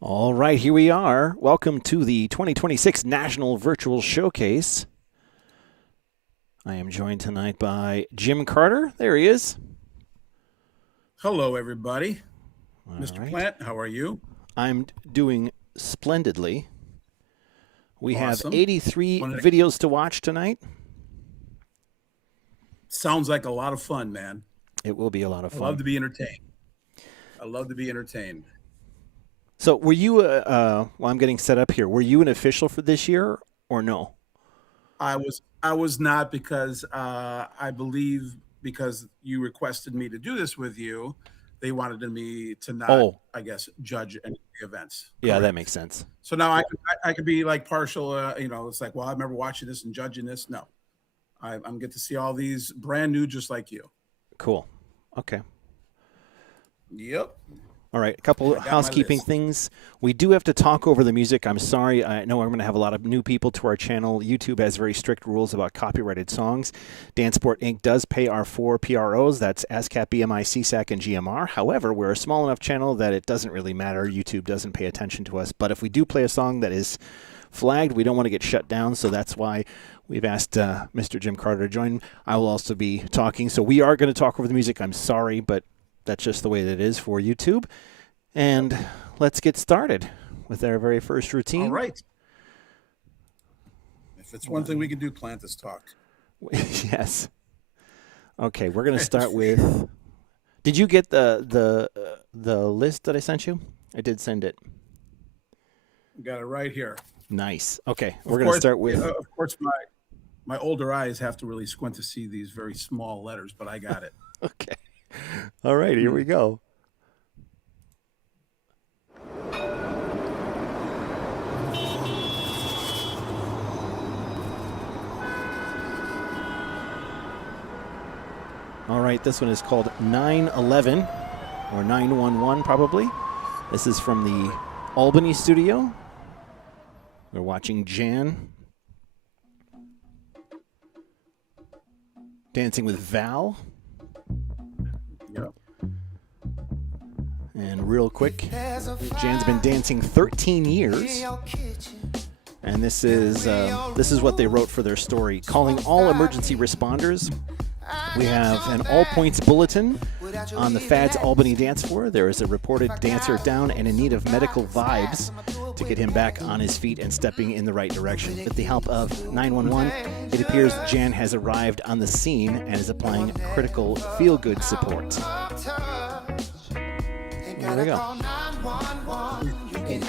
All right, here we are. Welcome to the 2026 National Virtual Showcase. I am joined tonight by Jim Carter. There he is. Hello, everybody. All Mr. right. Plant, how are you? I'm doing splendidly. We Awesome. have 83 videos to watch tonight. Sounds like a lot of fun, man. It will be a lot of fun. I love to be entertained. I love to be entertained. So were you, while I'm getting set up here, were you an official for this year or no? I was not because I believe because you requested me to do this with you, they wanted me to not, I guess, judge any events. Yeah, that makes sense. So now I could be like partial, it's like, well, I remember watching this and judging this. No, I'm get to see all these brand new, just like you. Cool. Okay. Yep. All right, a couple housekeeping things. We do have to talk over the music. I'm sorry. I know I'm going to have a lot of new people to our channel. YouTube has very strict rules about copyrighted songs. Danceport Inc. does pay our 4 PROs. That's ASCAP, BMI, CSAC, and GMR. However, we're a small enough channel that it doesn't really matter. YouTube doesn't pay attention to us. But if we do play a song that is flagged, we don't want to get shut down. So that's why we've asked Mr. Jim Carter to join. I will also be talking. So we are going to talk over the music. I'm sorry, but that's just the way that it is for YouTube. And let's get started with our very first routine. All right. If it's one thing we can do, Plant, is talk. Yes. Okay, we're going to start with... Did you get the list that I sent you? I did send it. Got it right here. Nice. Okay, we're going to start with... Of course, my older eyes have to really squint to see these very small letters, but I got it. Okay. All right, here we go. All right, this one is called 911 or 911 probably. This is from the Albany studio. We're watching Jan dancing with Val. Yep. And real quick, Jan's been dancing 13 years. And this is what they wrote for their story. Calling all emergency responders. We have an all-points bulletin on the Fad's Albany dance floor. There is a reported dancer down and in need of medical vibes to get him back on his feet and stepping in the right direction. With the help of 911, it appears Jan has arrived on the scene and is applying critical feel-good support. There we go.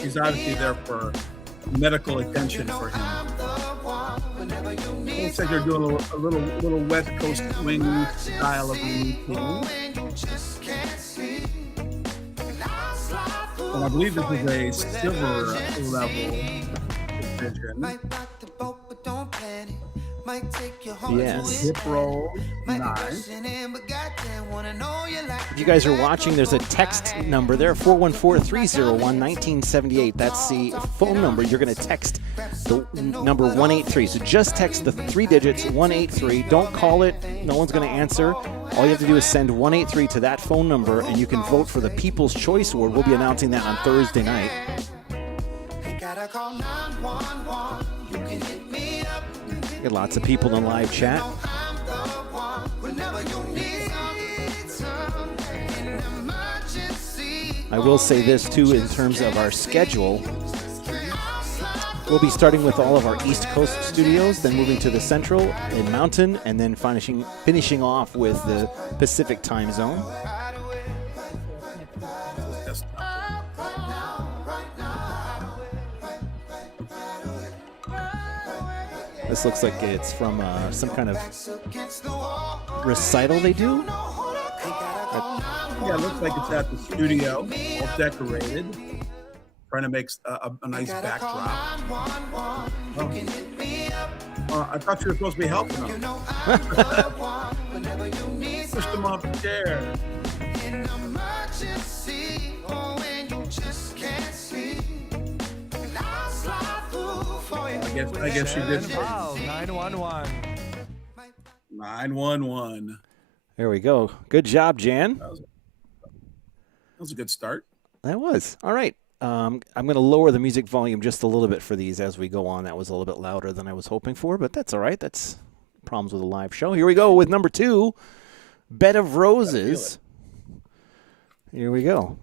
He's obviously there for medical attention for him. Looks like they're doing a little West Coast swing style of routine. And I believe this is a silver level division. Yes. Hip roll, nice. If you guys are watching, there's a text number there, 414-301-1978. That's the phone number. You're going to text the number 183. So just text the 3 digits, 183. Don't call it. No one's going to answer. All you have to do is send 183 to that phone number, and you can vote for the People's Choice Award. We'll be announcing that on Thursday night. Get lots of people in the live chat. I will say this too in terms of our schedule. We'll be starting with all of our East Coast studios, then moving to the Central and Mountain, and then finishing off with the Pacific time zone. This looks like it's from some kind of recital they do. Yeah, it looks like it's at the studio, all decorated. Trying to make a nice backdrop. Oh. I thought you were supposed to be helping them. Push them off the chair. guess she did. 911. 911. There we go. Good job, Jan. That was a good start. That was. All right. I'm going to lower the music volume just a little bit for these as we go on. That was a little bit louder than I was hoping for, but that's all right. That's problems with a live show. Here we go with number 2, Bed of Roses. Here we go.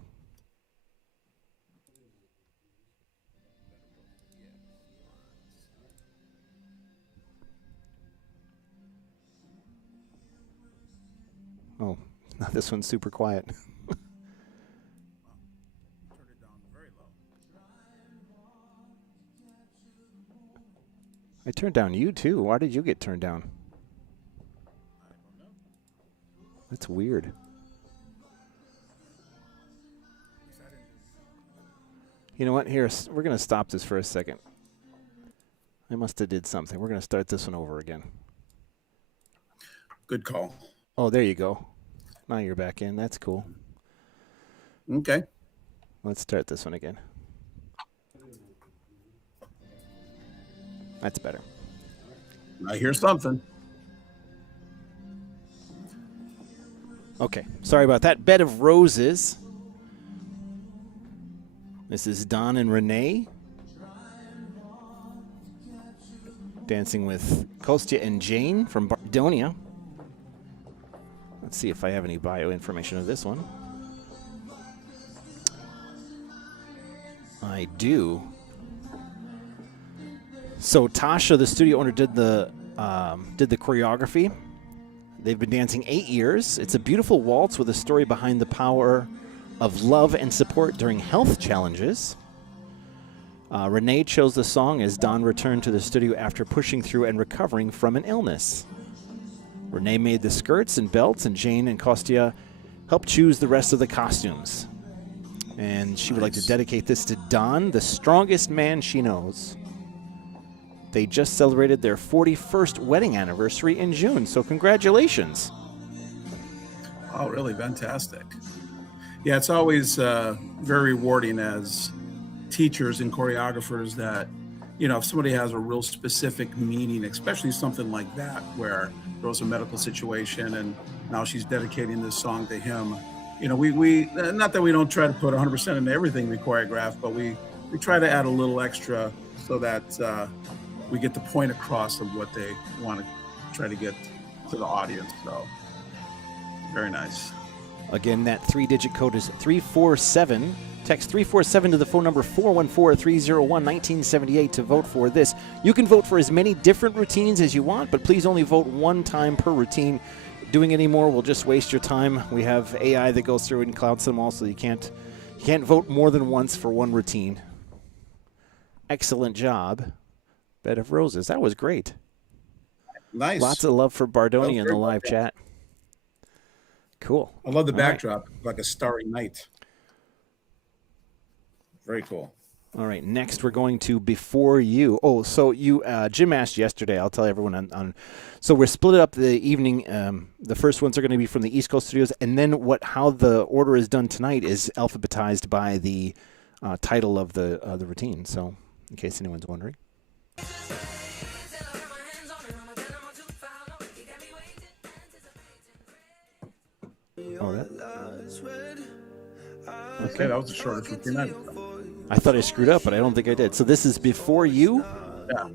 Oh, this one's super quiet. I turned down you too. Why did you get turned down? That's weird. You know what? Here, we're going to stop this for a second. I must have did something. We're going to start this one over again. Good call. Oh, there you go. Now you're back in. That's cool. Okay. Let's start this one again. That's better. I hear something. Okay. Sorry about that. Bed of Roses. This is Don and Renee dancing with Kostya and Jane from Bardonia. Let's see if I have any bio information of this one. I do. So Tasha, the studio owner, did the choreography. They've been dancing 8 years. It's a beautiful waltz with a story behind the power of love and support during health challenges. Renee chose the song as Don returned to the studio after pushing through and recovering from an illness. Renee made the skirts and belts, and Jane and Kostya helped choose the rest of the costumes. And she would like to dedicate this to Don, the strongest man she knows. They just celebrated their 41st wedding anniversary in June, so congratulations. Oh, really fantastic. Yeah, it's always very rewarding as teachers and choreographers that, you know, if somebody has a real specific meaning, especially something like that, where there was a medical situation and now she's dedicating this song to him. You know, we not that we don't try to put 100% into everything we choreograph, but we try to add a little extra so that we get the point across of what they want to try to get to the audience. So, very nice. Again, that 3-digit code is 347. Text 347 to the phone number 414-301-1978 to vote for this. You can vote for as many different routines as you want, but please only vote one time per routine. Doing any more will just waste your time. We have AI that goes through and clouds them all, so you can't vote more than once for one routine. Excellent job. Bed of Roses. That was great. Nice. Lots of love for Bardonia in the live chat. Cool. I love the backdrop, like a starry night. Very cool. All right, next we're going to Before You. Oh, so you, Jim asked yesterday, I'll tell everyone on so we're split up the evening. The first ones are going to be from the East Coast studios, and then how the order is done tonight is alphabetized by the title of the routine, so in case anyone's wondering. Oh, that. Okay, that was the shortest routine. I thought I screwed up, but I don't think I did. So this is Before You. Yeah.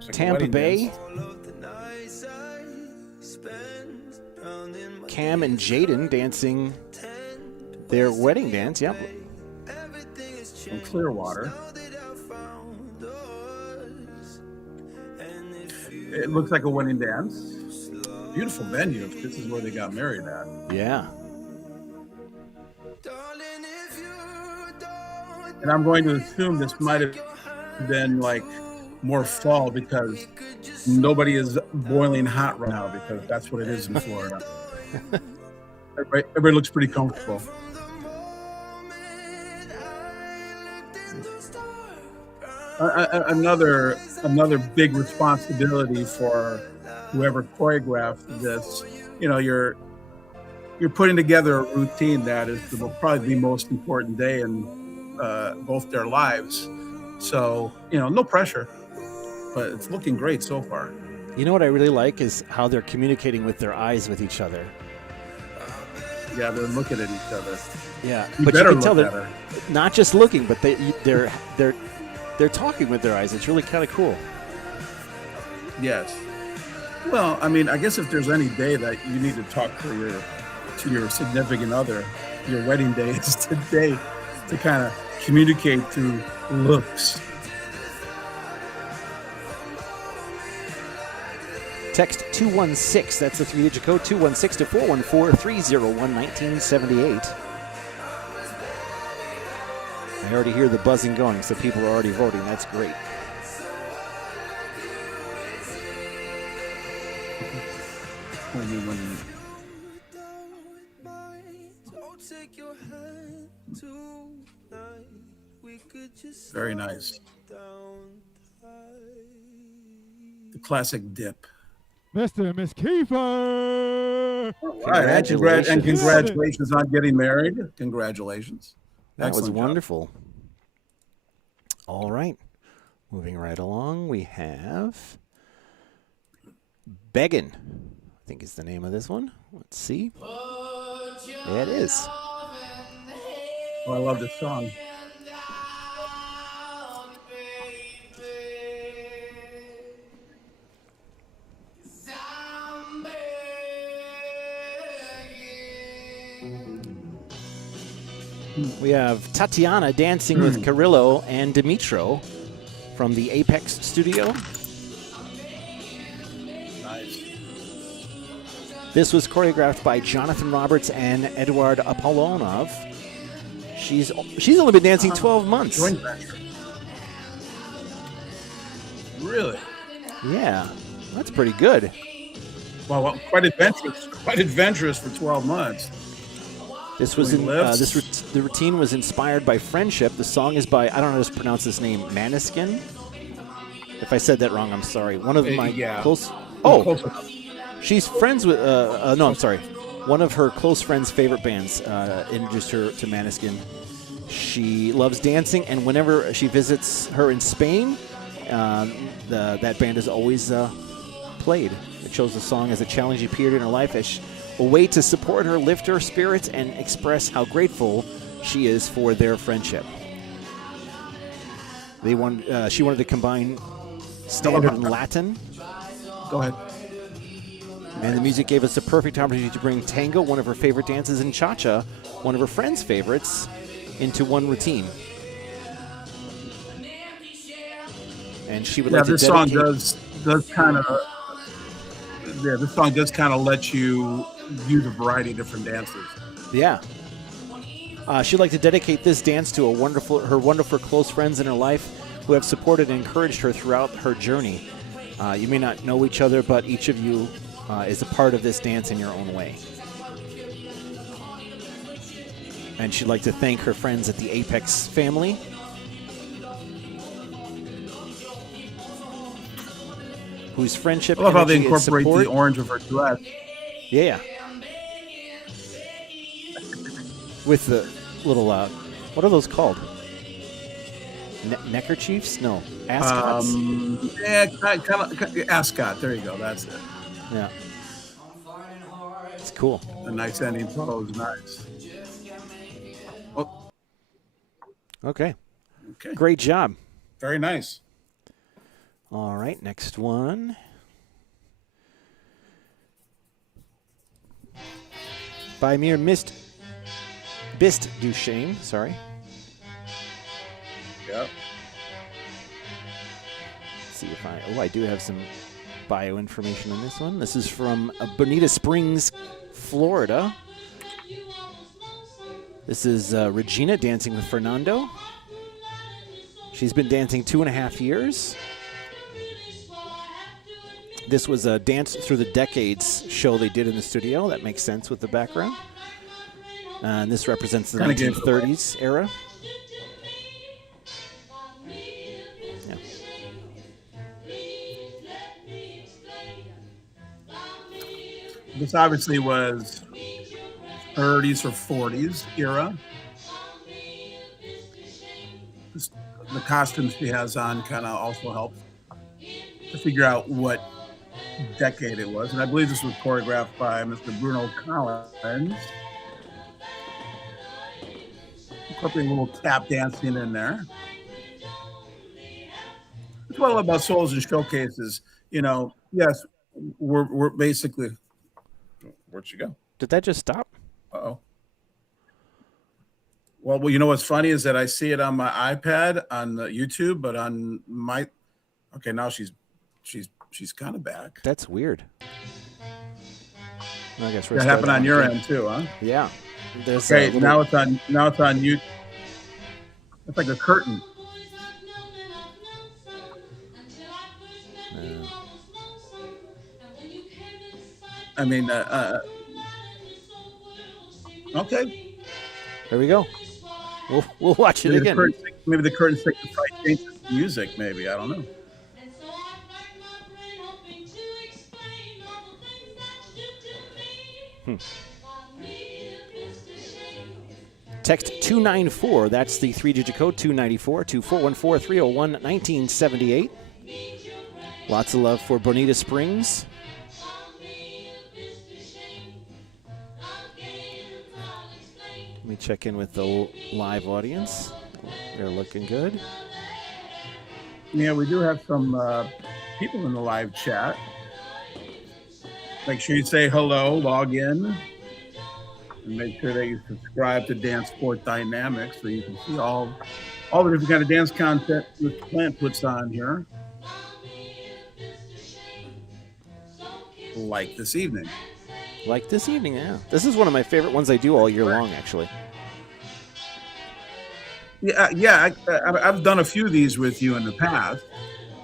Like Tampa Bay. Cam and Jaden dancing their wedding dance. Yep. In Clearwater. It looks like a wedding dance. Beautiful venue. This is where they got married at. Yeah. And I'm going to assume this might have been like more fall because nobody is boiling hot right now because that's what it is in Florida. Everybody looks pretty comfortable. Another big responsibility for whoever choreographed this. You know, you're putting together a routine that will probably be the most important day in both their lives. So, you know, no pressure. but it's looking great so far. You know what I really like is how they're communicating with their eyes with each other. Yeah, they're looking at each other. Yeah, but you can tell they're not just looking, but they're talking with their eyes. It's really kind of cool. Yes. Well, I mean, I guess if there's any day that you need to talk to your significant other, your wedding day is today, to kind of communicate through looks. Text 216, that's the 3-digit code, 216-414-301-1978. I already hear the buzzing going, so people are already voting. That's great. Very nice. The classic dip. Mr. and Miss Kiefer. Congratulations. And congratulations on getting married. Congratulations. That Excellent was wonderful. Job. All right. Moving right along, we have Beggin', I think is the name of this one. Let's see. Yeah, it is. Oh, I love this song. We have Tatiana dancing with Carrillo and Dimitro from the Apex studio. Nice. This was choreographed by Jonathan Roberts and Eduard Apollonov. She's only been dancing 12 months. Joint venture. Really? Yeah, that's pretty good. Well, quite adventurous. Quite adventurous for 12 months. This was the routine was inspired by friendship. The song is by, I don't know how to pronounce this name, Maneskin. If I said that wrong, I'm sorry. One of my close. Oh, she's friends with. No, I'm sorry. One of her close friends' favorite bands introduced her to Maneskin. She loves dancing, and whenever she visits her in Spain, that band is always played. It chose the song as a challenging period in her life as a way to support her, lift her spirits, and express how grateful she is for their friendship. She wanted to combine standard and Latin. Go ahead. And the music gave us a perfect opportunity to bring Tango, one of her favorite dances, and Cha-Cha, one of her friends' favorites, into one routine. And she would like to dedicate... This song does kind of let you use a variety of different dances. Yeah. She'd like to dedicate this dance to her wonderful close friends in her life who have supported and encouraged her throughout her journey. You may not know each other, but each of you is a part of this dance in your own way. And she'd like to thank her friends at the Apex family. Whose friendship. I love how they incorporate the orange of her dress. Yeah. With the little, what are those called? Neckerchiefs? No, ascots. Kind of ascot. There you go. That's it. Yeah. It's cool. A nice ending pose. Nice. Oh. Okay. Great job. Very nice. All right, next one. By Mir Bist Duchesne, sorry. Yep. Let's see if I do have some bio information on this one. This is from Bonita Springs, Florida. This is Regina dancing with Fernando. She's been dancing 2.5 years. This was a Dance Through the Decades show they did in the studio. That makes sense with the background. And this represents the 1930s era. Yeah. This obviously was 30s or 40s era. The costumes she has on kind of also help. to figure out what decade it was, and I believe this was choreographed by Mr. Bruno Collins. Incorporating a little tap dancing in there. That's what I love about Souls and Showcases. You know, yes, we're basically. Where'd she go? Did that just stop? Uh-oh. Well, you know what's funny is that I see it on my iPad on YouTube, but on my. Okay, now she's kind of back. That's weird. I guess that happened on your end too, huh? Yeah. There's okay, now it's on you. It's like a curtain. I mean, okay. There we go. We'll watch it again. Maybe the curtain changes the music. Maybe I don't know. Text 294. That's the 3-digit code 294 to 414-301-1978. Lots of love for Bonita Springs. Let me check in with the live audience. They're looking good. Yeah, we do have some people in the live chat. Make sure you say hello, log in, and make sure that you subscribe to Dance Sport Dynamics so you can see all the different kind of dance content that Plant puts on here. Like this evening. Like this evening, yeah. This is one of my favorite ones I do all year long, actually. Yeah. I've done a few of these with you in the past,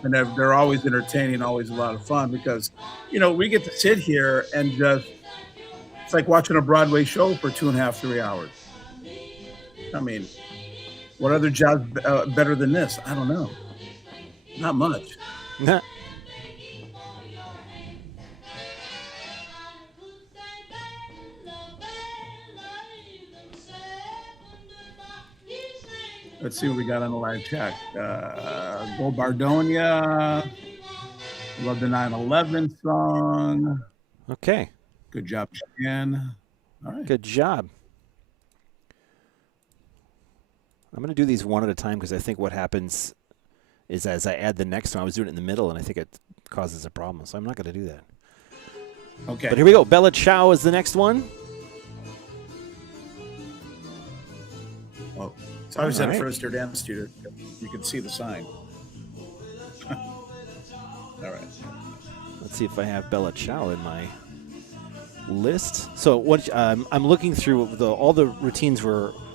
and they're always entertaining, always a lot of fun because, you know, we get to sit here and it's like watching a Broadway show for 2.5, 3 hours. I mean, what other job's better than this? I don't know. Not much. Let's see what we got on the live chat. Go Bardonia. Love the 9/11 song. Okay. Good job, Jan. All right. Good job. I'm going to do these one at a time because I think what happens is as I add the next one, I was doing it in the middle, and I think it causes a problem. So I'm not going to do that. Okay. But here we go. Bella Ciao is the next one. Well, it's always at a Fred Astaire Dance Studio. You can see the sign. All right. Let's see if I have Bella Ciao in my list. So what I'm looking through all the routines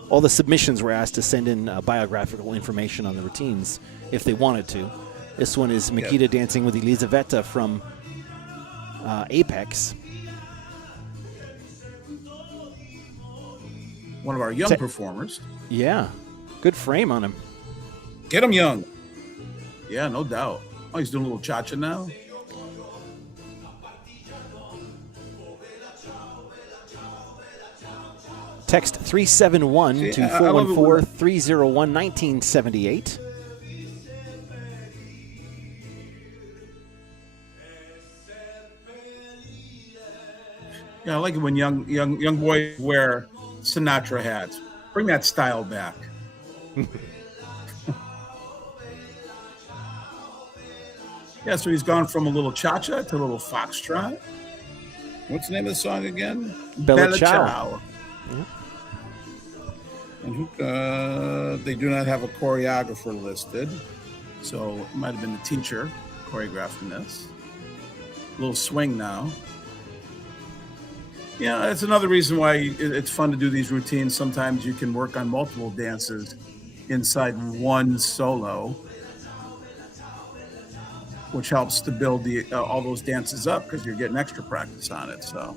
all the submissions were asked to send in biographical information on the routines if they wanted to. This one is Makita dancing with Elizaveta from Apex. One of our young performers. Yeah. Good frame on him. Get him young. Yeah, no doubt. Oh, he's doing a little cha-cha now. Text 371 to 414-301-1978. Yeah, I like it when young boys wear Sinatra hats. Bring that style back. Yeah, so he's gone from a little cha-cha to a little foxtrot. What's the name of the song again? Bella Ciao. Yeah. And they do not have a choreographer listed, so it might have been the teacher choreographing this. A little swing now. Yeah, that's another reason why it's fun to do these routines. Sometimes you can work on multiple dances inside one solo, which helps to build all those dances up because you're getting extra practice on it. So.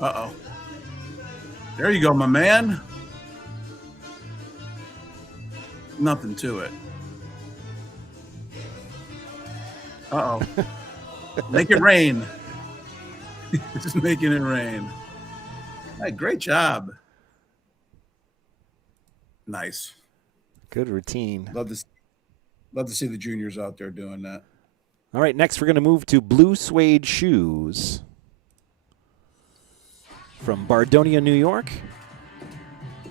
Uh-oh. There you go, my man. Nothing to it. Uh-oh. Make it rain. Just making it rain. Hey, great job. Nice. Good routine. Love to see the juniors out there doing that. All right, next we're going to move to Blue Suede Shoes from Bardonia, New York.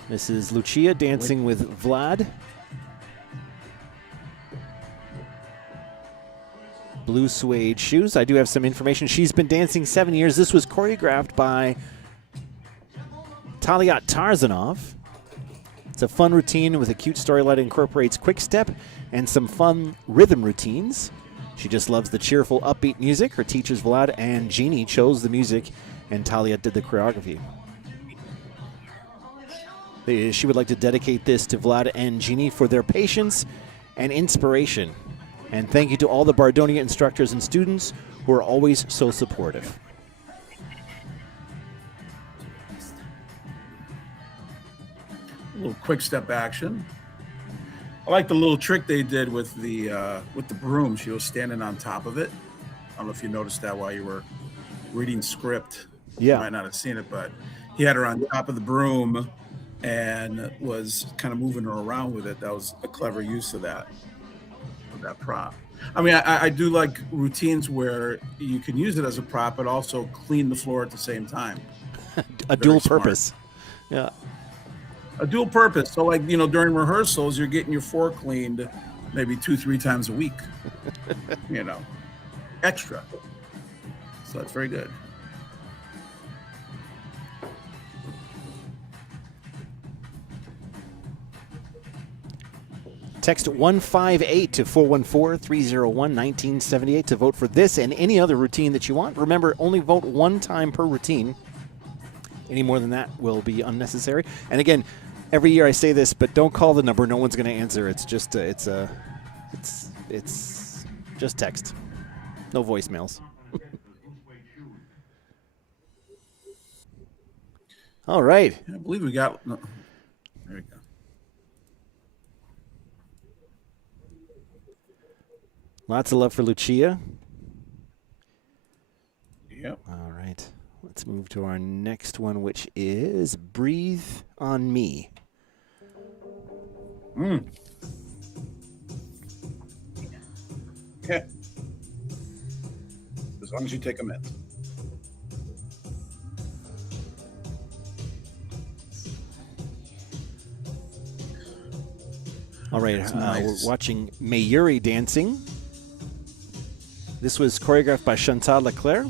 This is Lucia dancing with Vlad. Blue Suede Shoes. I do have some information. She's been dancing 7 years. This was choreographed by Talyat Tarzanov. It's a fun routine with a cute storyline that incorporates Quickstep and some fun rhythm routines. She just loves the cheerful, upbeat music. Her teachers, Vlad and Jeannie, chose the music, and Talia did the choreography. She would like to dedicate this to Vlad and Jeannie for their patience and inspiration. And thank you to all the Bardonia instructors and students who are always so supportive. A little quick step action. I like the little trick they did with the broom. She was standing on top of it. I don't know if you noticed that while you were reading script. Yeah. You might not have seen it, but he had her on top of the broom and was kind of moving her around with it. That was a clever use of that prop. I mean, I do like routines where you can use it as a prop, but also clean the floor at the same time. A dual purpose. Yeah. A dual purpose. So, like, during rehearsals, you're getting your floor cleaned maybe 2-3 times a week. Extra. So that's very good. Text 158 to 414-301-1978 to vote for this and any other routine that you want. Remember, only vote one time per routine. Any more than that will be unnecessary. And again, every year I say this, but don't call the number. No one's going to answer. It's just it's just text. No voicemails. All right. I believe we got. No, there we go. Lots of love for Lucia. Yep. All right. Let's move to our next one, which is Breathe on Me. Okay. As long as you take a minute. All right. Nice. We're watching Mayuri dancing. This was choreographed by Chantal Leclerc.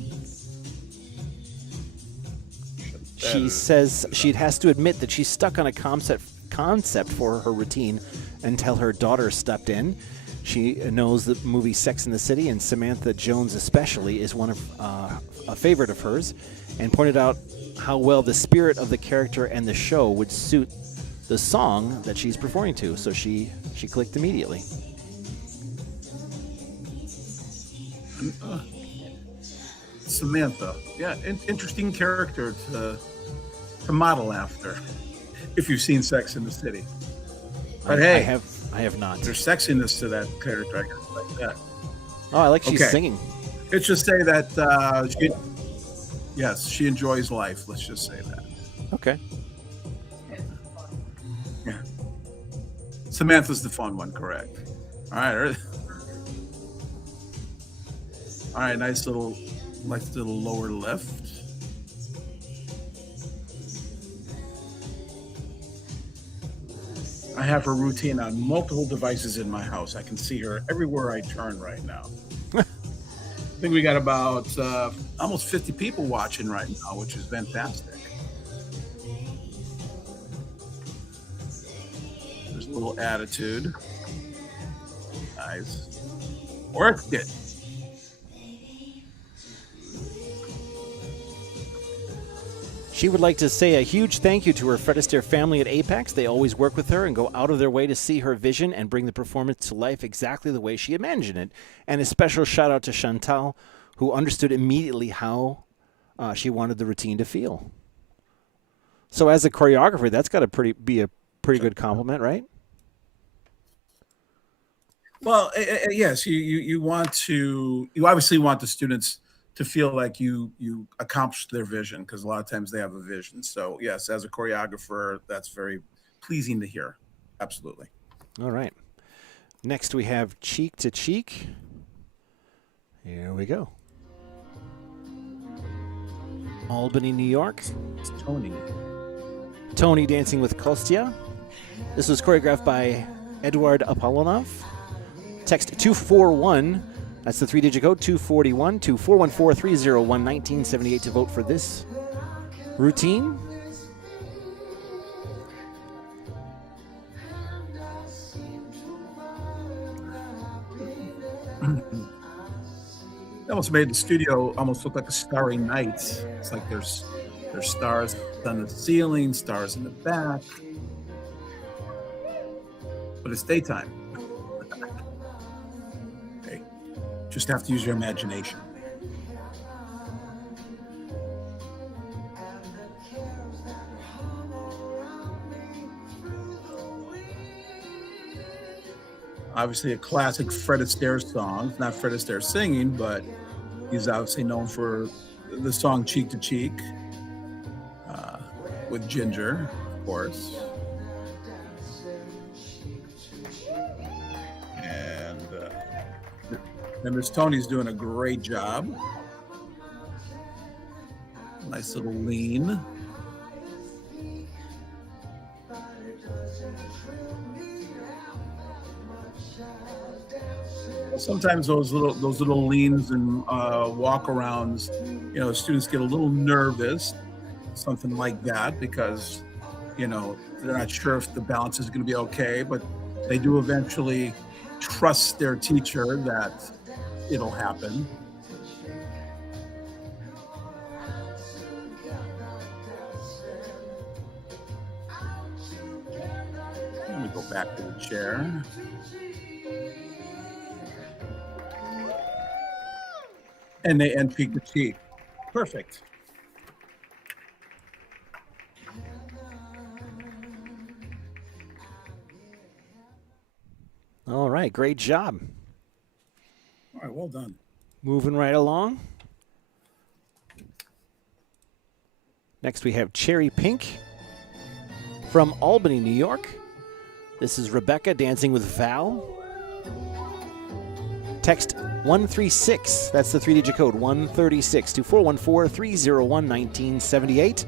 She says she has to admit that she's stuck on a concept for her routine until her daughter stepped in. She knows the movie Sex and the City, and Samantha Jones especially is one of a favorite of hers, and pointed out how well the spirit of the character and the show would suit the song that she's performing to. So she clicked immediately. Samantha, yeah, interesting character to model after. If you've seen Sex in the City, but I have not. There's sexiness to that character. I guess like that. Oh, I like she's singing. Let's just say that she enjoys life. Let's just say that. Okay. Yeah. Samantha's the fun one, correct? All right. All right, nice little lower lift. I have her routine on multiple devices in my house. I can see her everywhere I turn right now. I think we got about almost 50 people watching right now, which is fantastic. There's a little attitude. Nice. Worked it. She would like to say a huge thank you to her Fred Astaire family at Apex. They always work with her and go out of their way to see her vision and bring the performance to life exactly the way she imagined it. And a special shout out to Chantal, who understood immediately how she wanted the routine to feel. So as a choreographer, that's got to be a pretty good compliment, right? Well, yes, you obviously want the students to feel like you accomplished their vision, because a lot of times they have a vision. So yes, as a choreographer, that's very pleasing to hear. Absolutely. All right. Next we have Cheek to Cheek. Here we go. Albany, New York. It's Tony. Tony dancing with Kostya. This was choreographed by Eduard Apollonov. Text 241. That's the 3-digit code, 241 2414 301 1978 to vote for this routine. It almost made the studio almost look like a starry night. It's like there's stars on the ceiling, stars in the back, but it's daytime. Hey, just have to use your imagination. Obviously a classic Fred Astaire song. It's not Fred Astaire singing, but he's obviously known for the song Cheek to Cheek with Ginger, of course. And Miss Tony's doing a great job. Nice little lean. Sometimes those little leans and walk-arounds, students get a little nervous, something like that, because, they're not sure if the balance is going to be okay, but they do eventually trust their teacher that it'll happen. Let me go back to the chair. And they end cheek to cheek. Perfect. All right, great job. All right, well done. Moving right along. Next we have Cherry Pink from Albany, New York. This is Rebecca dancing with Val. Text 136. That's the 3-digit code, 136 2414 301 1978.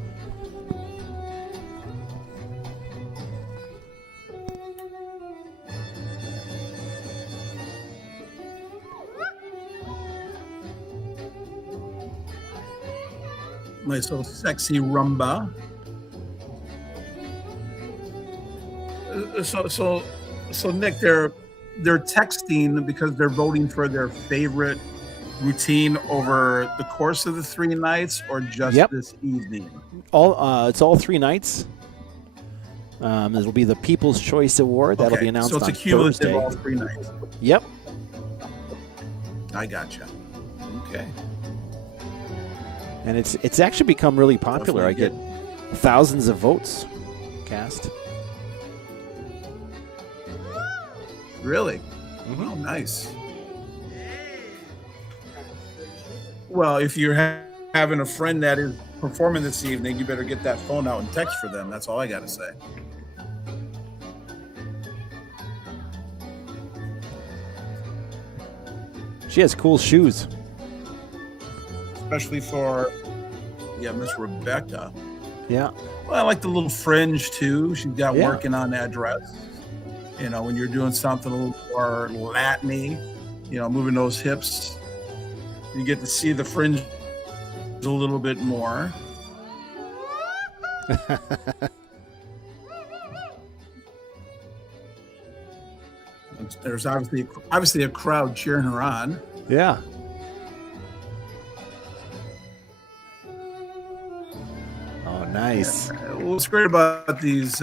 Nice little sexy rumba. So Nick, they're texting because they're voting for their favorite routine over the course of the 3 nights, or just this evening? It's all 3 nights. It'll be the People's Choice Award. That'll be announced on Thursday. So it's a cumulative all 3 nights. Yep. I gotcha. Okay. And it's actually become really popular. I get thousands of votes cast. Really? Mm-hmm. Oh, nice. Well, if you're having a friend that is performing this evening, you better get that phone out and text for them. That's all I got to say. She has cool shoes. Especially for, Miss Rebecca. Yeah. Well, I like the little fringe, too. She's got working on that dress. When you're doing something a little more Latin-y, moving those hips, you get to see the fringe a little bit more. There's obviously a crowd cheering her on. Yeah. Oh, nice. What's great about these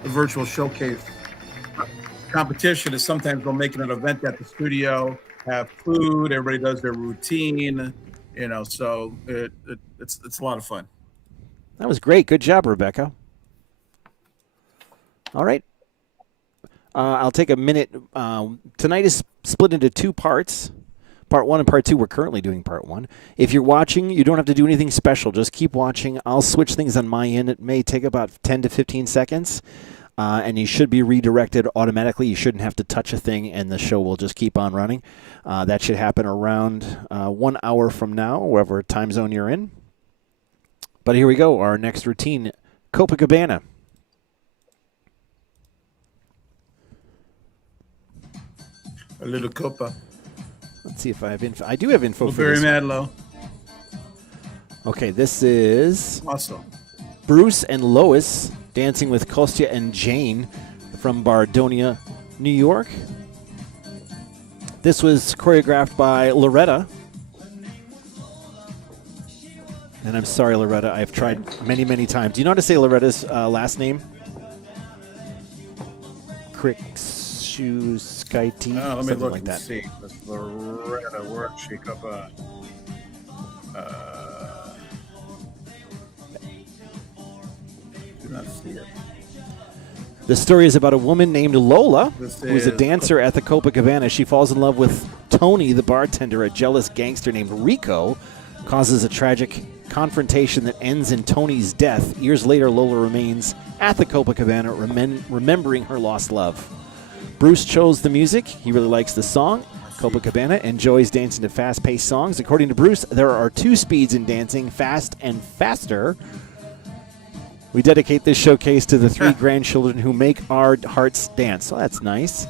virtual showcase competition is sometimes they'll make it an event at the studio, have food, everybody does their routine, so it's a lot of fun. That was great. Good job, Rebecca. All right. I'll take a minute. Tonight is split into 2 parts. part 1 and part 2. We're currently doing part 1. If you're watching, you don't have to do anything special. Just keep watching. I'll switch things on my end. It may take about 10 to 15 seconds, and you should be redirected automatically. You shouldn't have to touch a thing, and the show will just keep on running. That should happen around 1 hour from now, wherever time zone you're in. But here we go. Our next routine, Copacabana. A little copa. Let's see if I have info. I do have info for Very this. Madlow. Okay, this is Awesome. Bruce and Lois dancing with Kostya and Jane from Bardonia, New York. This was choreographed by Loretta. And I'm sorry, Loretta. I've tried many, many times. Do you know how to say Loretta's last name? Kriksuskaite, Let me something look like and that. see. This Loretta, where did she come do not see it. The story is about a woman named Lola, This who is a is- dancer at the Copacabana. She falls in love with Tony, the bartender. A jealous gangster named Rico causes a tragic confrontation that ends in Tony's death. Years later, Lola remains at the Copacabana, remembering her lost love. Bruce chose the music. He really likes the song. Copacabana enjoys dancing to fast-paced songs. According to Bruce, there are 2 speeds in dancing, fast and faster. We dedicate this showcase to the 3 grandchildren who make our hearts dance. So that's nice.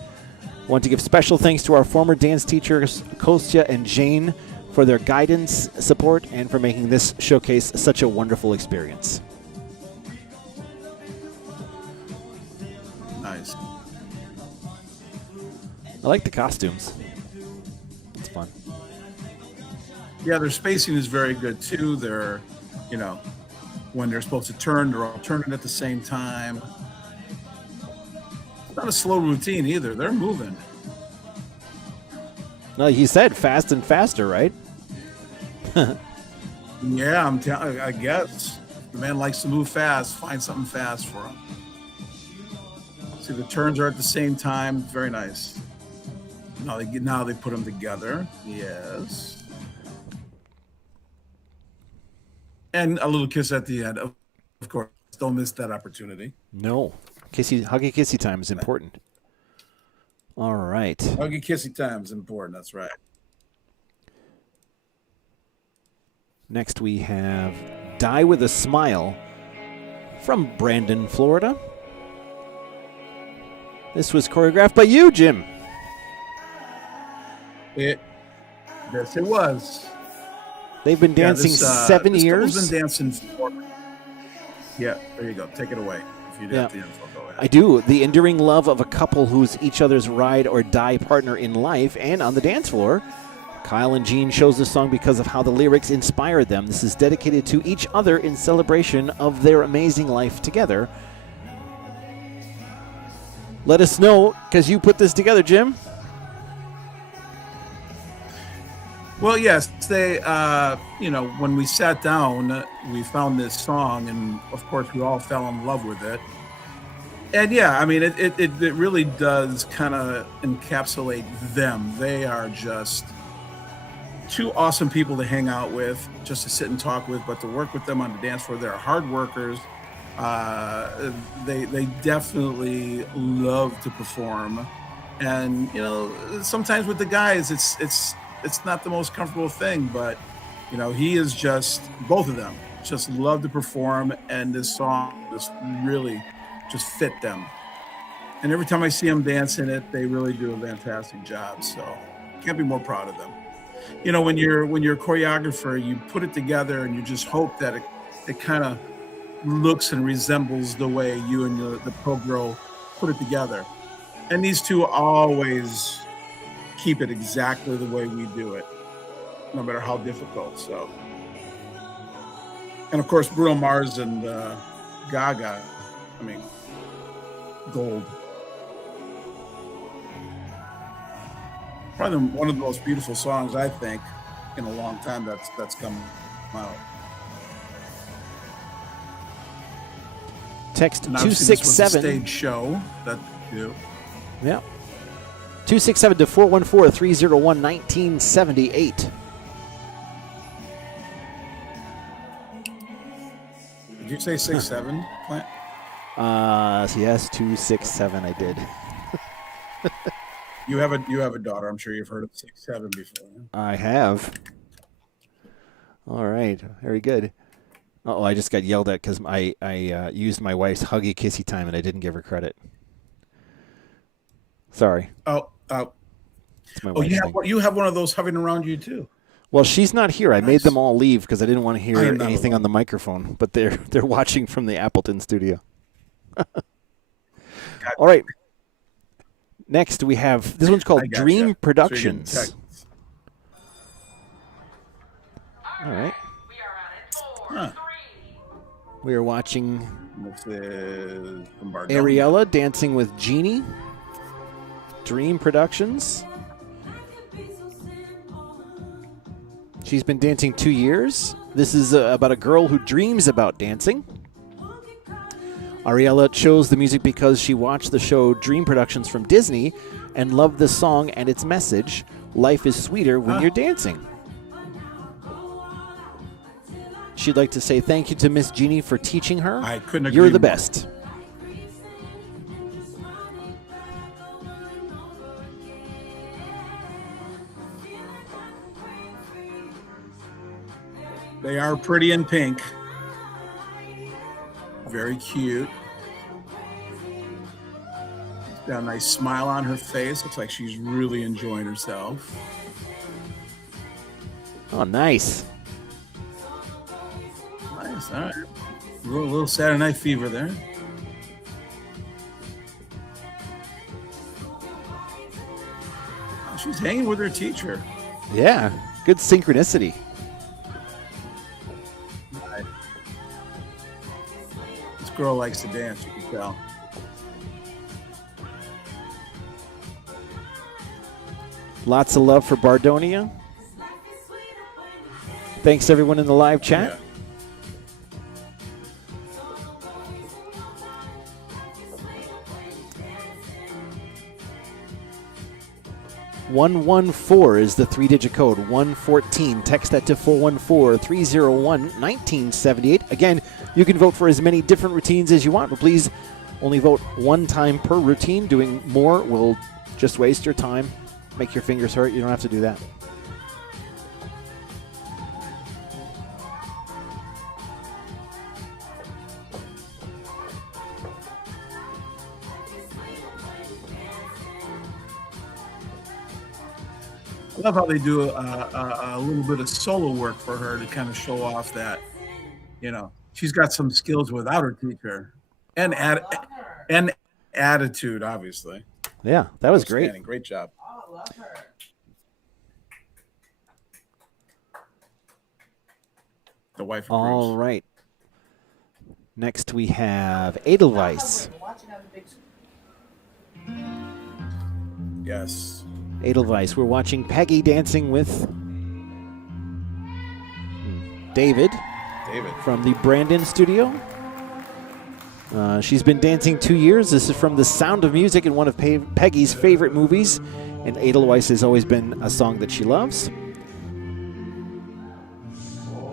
Want to give special thanks to our former dance teachers, Kostya and Jane, for their guidance, support, and for making this showcase such a wonderful experience. Nice. I like the costumes. It's fun. Yeah, their spacing is very good too. They're, when they're supposed to turn, they're all turning at the same time. It's not a slow routine either. They're moving. No, he said fast and faster, right? Yeah, I guess. The man likes to move fast. Find something fast for him. See, the turns are at the same time. Very nice. Now they put them together. Yes. And a little kiss at the end. Of course, don't miss that opportunity. No. Huggy kissy time is important. All right. Huggy kissy time is important. That's right. Next we have Die With a Smile from Brandon, Florida. This was choreographed by you, Jim. Yes, it was. They've been dancing 7 years. This couple's been dancing for. Yeah, there you go. Take it away. If you have the info, go ahead. I do. The enduring love of a couple who's each other's ride or die partner in life and on the dance floor. Kyle and Jean chose this song because of how the lyrics inspired them. This is dedicated to each other in celebration of their amazing life together. Let us know, because you put this together, Jim. Well, yes, they, when we sat down, we found this song, and of course, we all fell in love with it. And yeah, I mean, it really does kind of encapsulate them. They are just 2 awesome people to hang out with, just to sit and talk with, but to work with them on the dance floor. They're hard workers. They definitely love to perform. And, sometimes with the guys, it's not the most comfortable thing, but he is just, both of them just love to perform, and this song just really just fit them. And every time I see them dance in it, they really do a fantastic job. So can't be more proud of them. When you're a choreographer, you put it together and you just hope that it kind of looks and resembles the way you and the pro girl put it together. And these 2 always keep it exactly the way we do it, no matter how difficult. So, and of course, Bruno Mars and Gaga, gold. Probably one of the most beautiful songs, I think, in a long time that's come out. Text And obviously this was a 267. stage show that you do. Yeah. 267-414-301-1978. Did you say 6'7", Clint? Yes, 267. I did. You have a daughter. I'm sure you've heard of 6'7" before. I have. All right, very good. Oh, I just got yelled at because I used my wife's huggy kissy time and I didn't give her credit. Sorry. Oh, you have one of those hovering around you too. Well, she's not here. I Nice. made them all leave because I didn't want to hear I am not anything alone. on the microphone. But they're watching from the Appleton studio. All right. Next, we have this one's called I gotcha. Dream So you're Productions. getting texts. All right. Huh. We are watching This is from Bardone. Ariella dancing with Jeannie. Dream Productions. She's been dancing 2 years. This is about a girl who dreams about dancing. Ariella chose the music because she watched the show Dream Productions from Disney and loved the song and its message, life is sweeter when you're dancing. She'd like to say thank you to Miss Jeannie for teaching her. I couldn't agree You're the more. best. They are pretty in pink. Very cute. Got a nice smile on her face. Looks like she's really enjoying herself. Oh, nice. Nice. All right. A little Saturday Night Fever there. Oh, she's hanging with her teacher. Yeah, good synchronicity. This girl likes to dance, you can tell. Lots of love for Bardonia. Thanks everyone in the live chat. Yeah. "114" is the 3-digit code. 114. Text that to 414-301-1978. Again, you can vote for as many different routines as you want, but please only vote one time per routine. Doing more will just waste your time, make your fingers hurt. You don't have to do that. I love how they do a little bit of solo work for her to kind of show off that, she's got some skills without her teacher, and attitude, obviously. Yeah, that was great. Outstanding. Great job. Oh, I love her. The wife of All Bruce. right. Next we have Edelweiss. Watching on the big screen. Yes. Edelweiss. We're watching Peggy dancing with David from the Brandon studio. She's been dancing 2 years. This is from The Sound of Music and one of Peggy's favorite movies. And Edelweiss has always been a song that she loves.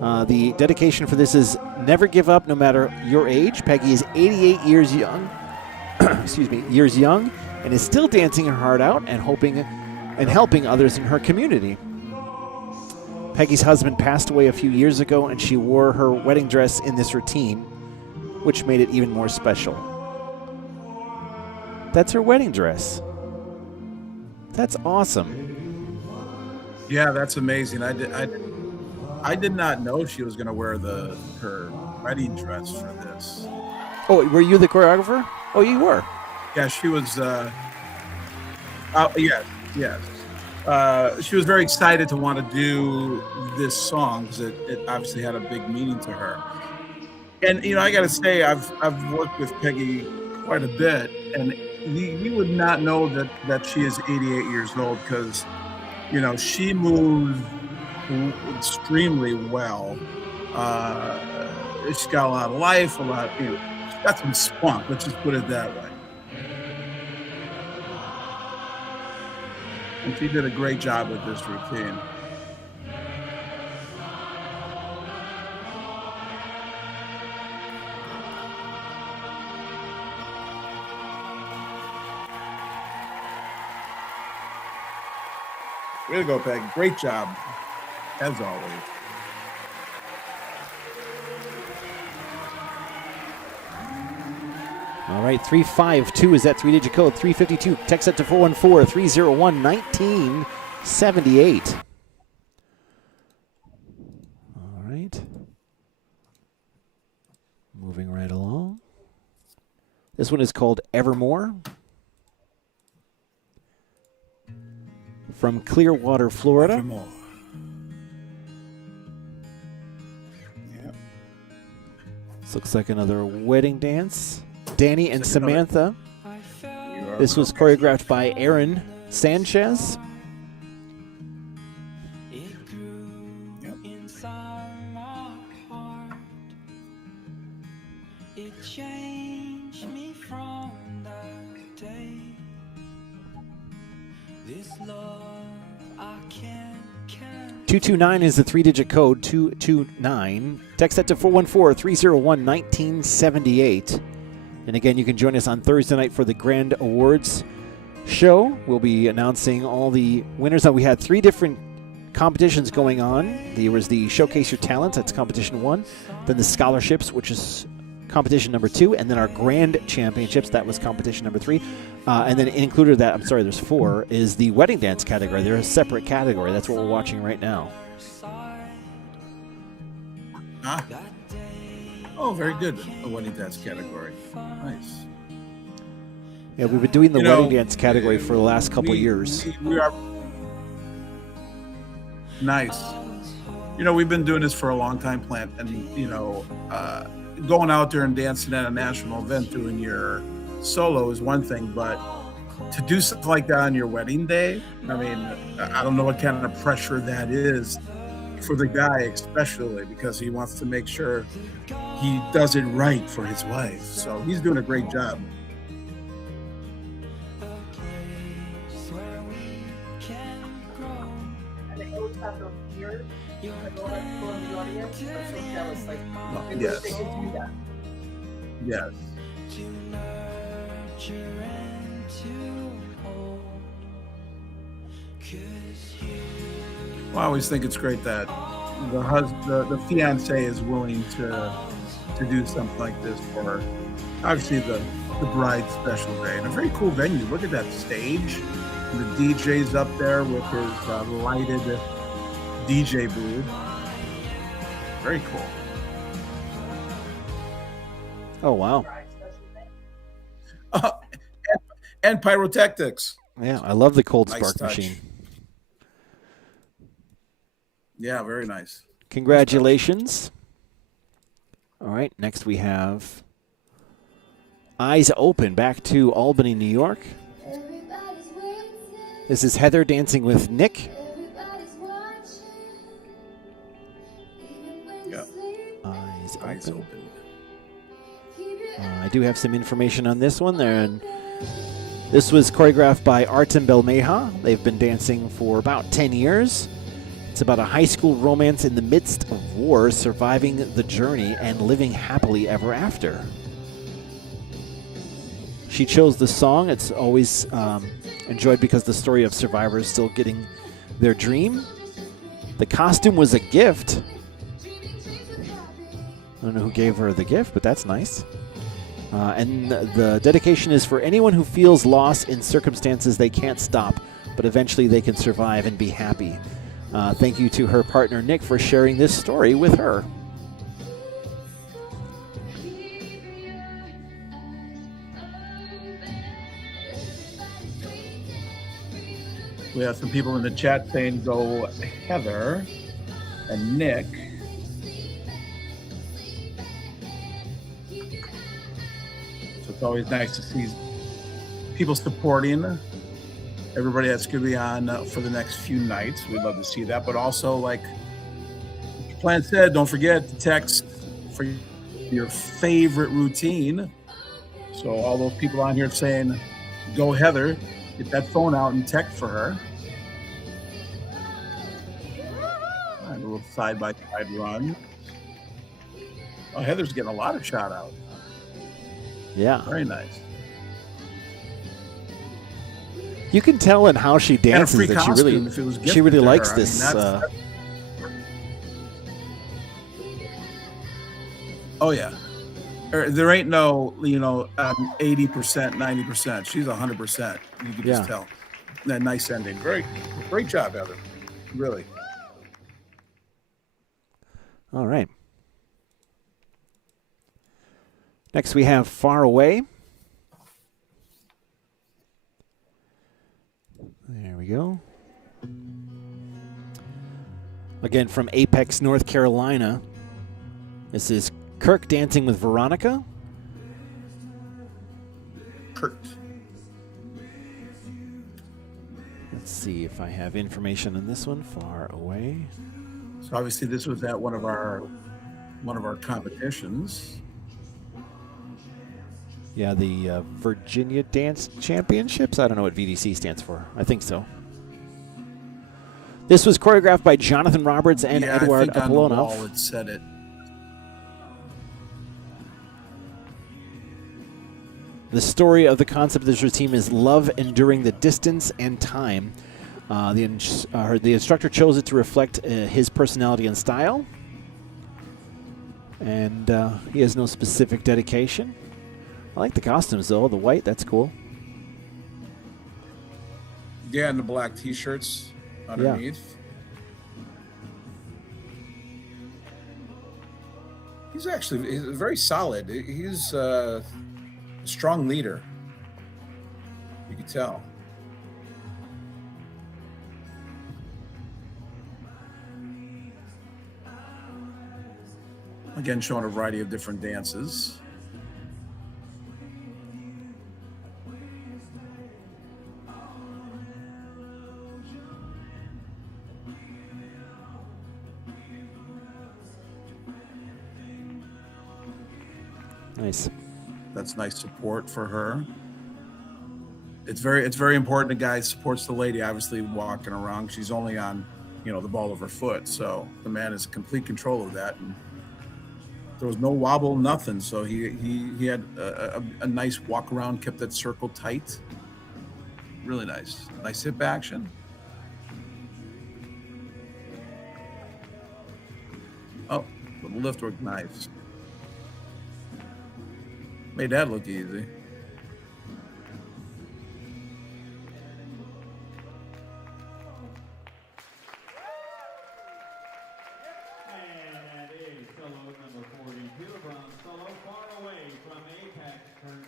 The dedication for this is never give up no matter your age. Peggy is 88 years young, years young, and is still dancing her heart out and helping others in her community. Peggy's husband passed away a few years ago, and she wore her wedding dress in this routine, which made it even more special. That's her wedding dress. That's awesome. Yeah, that's amazing. I did not know she was going to wear her wedding dress for this. Oh, were you the choreographer? Oh, you were. Yeah, she was. Yes. She was very excited to want to do this song because it obviously had a big meaning to her. And I got to say, I've worked with Peggy quite a bit, and you would not know that she is 88 years old because, she moves extremely well. She's got a lot of life, she's got some spunk. Let's just put it that way. And she did a great job with this routine. Way to go, Peg. Great job, as always. All right, 352 is that 3-digit code. 352. Text that to 414-301-1978. All right. Moving right along. This one is called Evermore. From Clearwater, Florida. Evermore. Yep. This looks like another wedding dance. Danny and Samantha. This was choreographed by Aaron Sanchez. Yep. It changed me from that day. This love I can't 229 is the 3-digit code. 229. Text that to 414-301-1978. And again, you can join us on Thursday night for the Grand Awards show. We'll be announcing all the winners. Now, we had 3 different competitions going on. There was the Showcase Your Talents, that's competition 1. Then the Scholarships, which is competition number 2. And then our Grand Championships, that was competition number 3. And then included that, I'm sorry, there's 4, is the Wedding Dance category. They're a separate category. That's what we're watching right now. Huh? Oh, very good. The wedding dance category. Nice. Yeah, we've been doing the Wedding Dance category for the last couple of years. We are nice. We've been doing this for a long time, Plant, and going out there and dancing at a national event, doing your solo is one thing, but to do something like that on your wedding day, I mean, I don't know what kind of pressure that is for the guy, especially because he wants to make sure he does it right for his wife. So he's doing a great job. And they always have those ears. Like all that people in the audience. I'm so jealous. Like, they wish Yes. they could do that. Yes. Well, I always think it's great that the fiance is willing to do something like this for, obviously, the bride's special day. And a very cool venue. Look at that stage. And the DJ's up there with his lighted DJ booth. Very cool. Oh, wow. And pyrotechnics. Yeah, I love the cold Nice spark touch. machine. Yeah, very nice. Congratulations. All right, next we have Eyes Open, back to Albany, New York. This is Heather dancing with Nick. Yeah. Eyes Eyes Open. open. I do have some information on this one there, and this was choreographed by Artem Belmeja. They've been dancing for about 10 years. It's about a high school romance in the midst of war, surviving the journey and living happily ever after. She chose the song. It's always enjoyed because the story of survivors still getting their dream. The costume was a gift. I don't know who gave her the gift, but that's nice. And the dedication is for anyone who feels lost in circumstances they can't stop, but eventually they can survive and be happy. Thank you to her partner, Nick, for sharing this story with her. We have some people in the chat saying go Heather and Nick. So it's always nice to see people supporting everybody that's going to be on for the next few nights. We'd love to see that. But also, like Plant said, don't forget to text for your favorite routine. So all those people on here saying, go Heather, get that phone out and text for her. little side-by-side run. Oh, Heather's getting a lot of shout outs. Yeah. Very nice. You can tell in how she dances that she really likes this. Oh yeah, there ain't no 80%, 90%. She's 100%. You can just tell. That nice ending. Great job, Heather. Really. All right. Next we have Far Away. There we go. Again, from Apex, North Carolina. This is Kirk dancing with Veronica. Kurt. Let's see if I have information on this one. Far Away. So obviously this was at one of our competitions. Yeah, the Virginia Dance Championships. I don't know what VDC stands for. I think so. This was choreographed by Jonathan Roberts and Eduard Apollonov. On the wall it said it. The story of the concept of this routine is love enduring the distance and time. The instructor chose it to reflect his personality and style. And he has no specific dedication. I like the costumes, though. The white, that's cool. Yeah, and the black T-shirts underneath. Yeah. He's very solid. He's a strong leader. You can tell. Again, showing a variety of different dances. Nice. That's nice support for her. It's very important. The guy supports the lady. Obviously, walking around, she's only on, the ball of her foot. So the man is in complete control of that, and there was no wobble, nothing. So he had a nice walk around, kept that circle tight. Really nice. Nice hip action. Oh, the lift work nice. Made that look easy.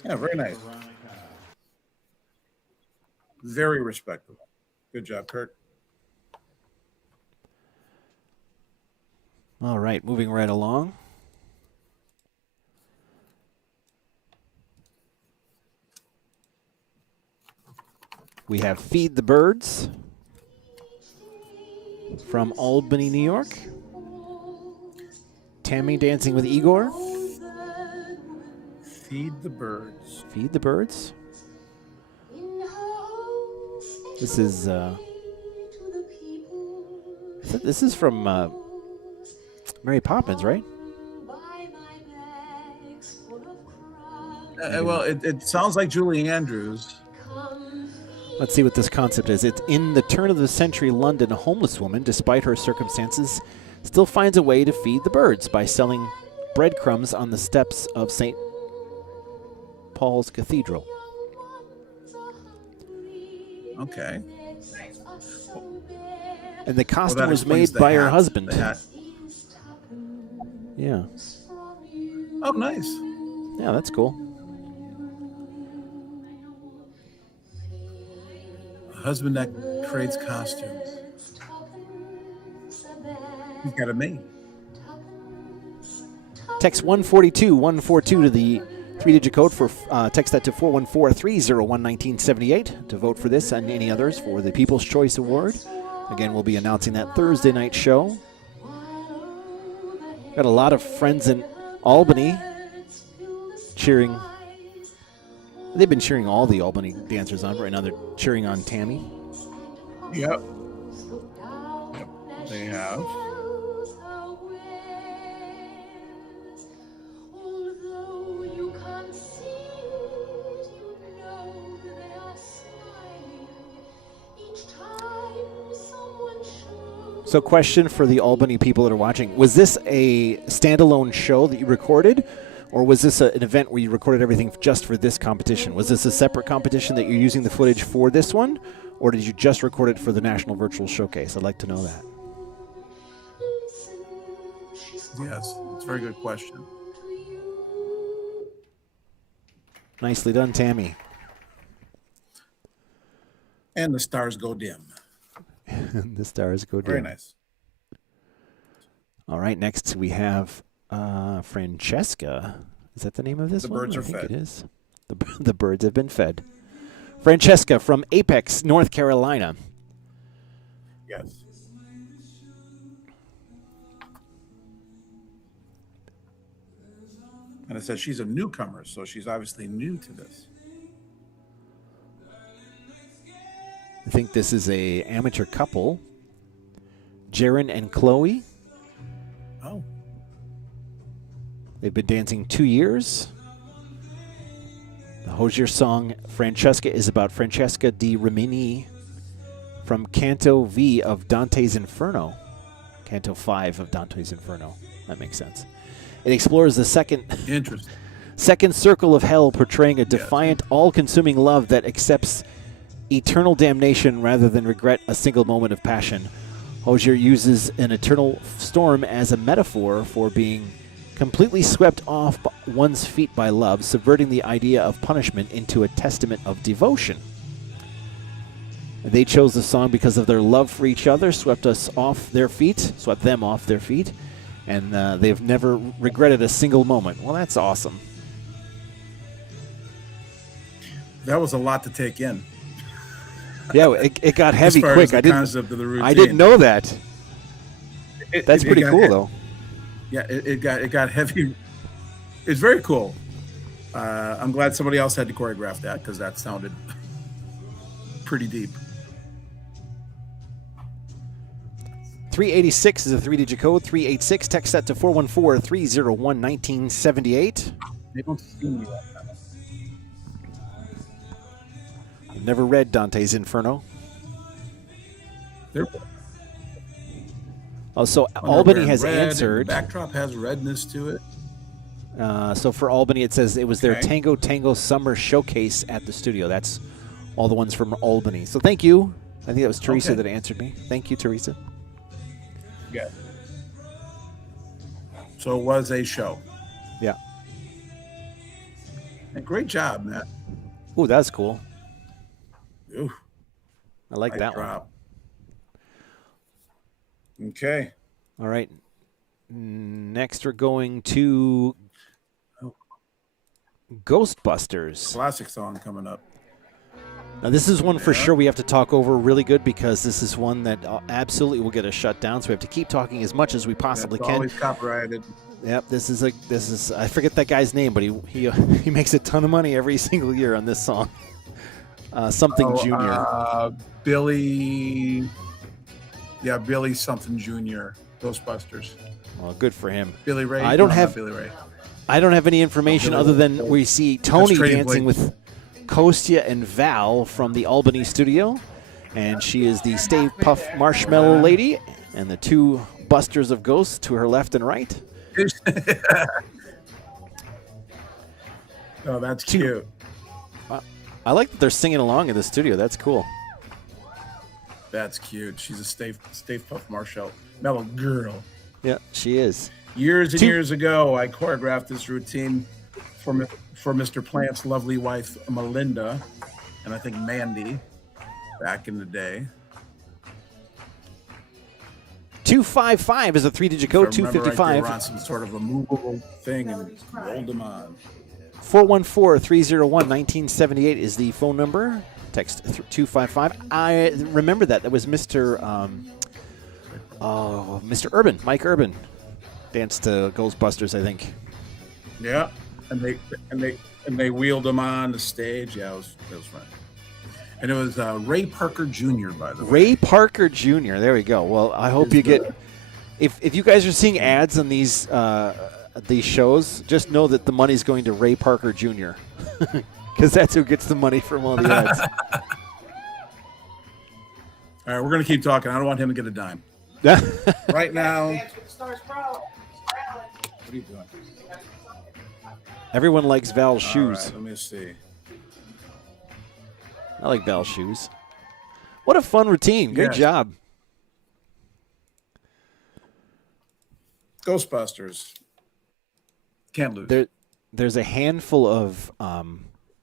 Yeah, very nice. Very respectable. Good job, Kurt. All right, moving right along. We have Feed the Birds from Albany, New York. Tammy dancing with Igor. Feed the Birds. Feed the Birds. This is from Mary Poppins, right? Well, it sounds like Julie Andrews. Let's see what this concept is. It's in the turn of the century London, a homeless woman, despite her circumstances, still finds a way to feed the birds by selling breadcrumbs on the steps of St. Paul's Cathedral. Okay. And the costume was made by her husband. Yeah. Oh, nice. Yeah, that's cool. Husband that creates costumes. He's got a mate. Text 142-142 to the 3-digit code for text that to 414-301-1978 to vote for this and any others for the People's Choice Award. Again, we'll be announcing that Thursday night show. Got a lot of friends in Albany cheering. They've been cheering all the Albany dancers on. Right now they're cheering on Tammy. Yep. They have. So question for the Albany people that are watching. Was this a standalone show that you recorded, or was this an event where you recorded everything just for this competition? Was this a separate competition that you're using the footage for this one, or did you just record it for the National Virtual Showcase? I'd like to know that. Yes, it's a very good question. Nicely done, Tammy. And the stars go dim. The stars go dim. Very nice. All right, next we have Francesca. Is that the name of this one? The birds are I think fed. it is. The birds have been fed. Francesca from Apex, North Carolina. Yes. And it says she's a newcomer, so she's obviously new to this. I think this is a amateur couple, Jaron and Chloe. Oh. They've been dancing 2 years. The Hosier song Francesca is about Francesca di Rimini from Canto V of Dante's Inferno. Canto 5 of Dante's Inferno. That makes sense. It explores the second circle of hell, portraying a defiant, all-consuming love that accepts eternal damnation rather than regret a single moment of passion. Hosier uses an eternal storm as a metaphor for being completely swept off one's feet by love, subverting the idea of punishment into a testament of devotion. They chose the song because of their love for each other, swept them off their feet, and they've never regretted a single moment. Well, that's awesome. That was a lot to take in. Yeah, it got heavy As far quick. as the concept of the routine. I didn't know that. That's pretty cool, though. Yeah, it got heavy. It's very cool. I'm glad somebody else had to choreograph that because that sounded pretty deep. 386 is a 3-digit code. 386. Text that to 414-301-1978. They don't see me like that. I've never read Dante's Inferno. Oh, so Albany has answered. The backdrop has redness to it. So for Albany, it says it was their Tango Summer Showcase at the studio. That's all the ones from Albany. So thank you. I think that was Teresa that answered me. Thank you, Teresa. Yeah. So it was a show. Yeah. And great job, Matt. Ooh, that's cool. Ooh. I like that drop. One. Okay. All right. Next, we're going to Ghostbusters. Classic song coming up. Now, this is one for sure we have to talk over really good because this is one that absolutely will get us shut down. So we have to keep talking as much as we possibly can. Always copyrighted. Yep, this is I forget that guy's name, but he makes a ton of money every single year on this song. Junior. Billy. Yeah, Billy something Junior. Ghostbusters. Well, good for him. Billy Ray. I don't have Billy Ray. I don't have any information other than we see Tony dancing with Kostya and Val from the Albany studio, and she is the Stay Puff Marshmallow Lady, and the two busters of ghosts to her left and right. Oh, that's cute. I like that they're singing along in the studio. That's cool. That's cute. She's a Stay Puff Marshmallow girl. Yeah, she is. Years and years ago, I choreographed this routine for Mr. Plant's lovely wife, Melinda, and I think Mandy, back in the day. 255 is a 3-digit code. 255. They were on some sort of a movable thing and rolled them on. 414-301-1978 is the phone number. Text 255. I remember that. That was Mr. Urban, Mike Urban, danced to Ghostbusters, I think. Yeah, and they wheeled him on the stage. Yeah, it was fun. And it was Ray Parker Jr. by the way. Ray Parker Jr. There we go. Well, I hope you get. If you guys are seeing ads on these shows, just know that the money's going to Ray Parker Jr. Because that's who gets the money from all the ads. All right, we're going to keep talking. I don't want him to get a dime. Right now. Dance with the Stars Pro. What are you doing? Everyone likes Val's All shoes. right, let me see. I like Val's shoes. What a fun routine. Great Yes. job. Ghostbusters. Can't lose. There's a handful of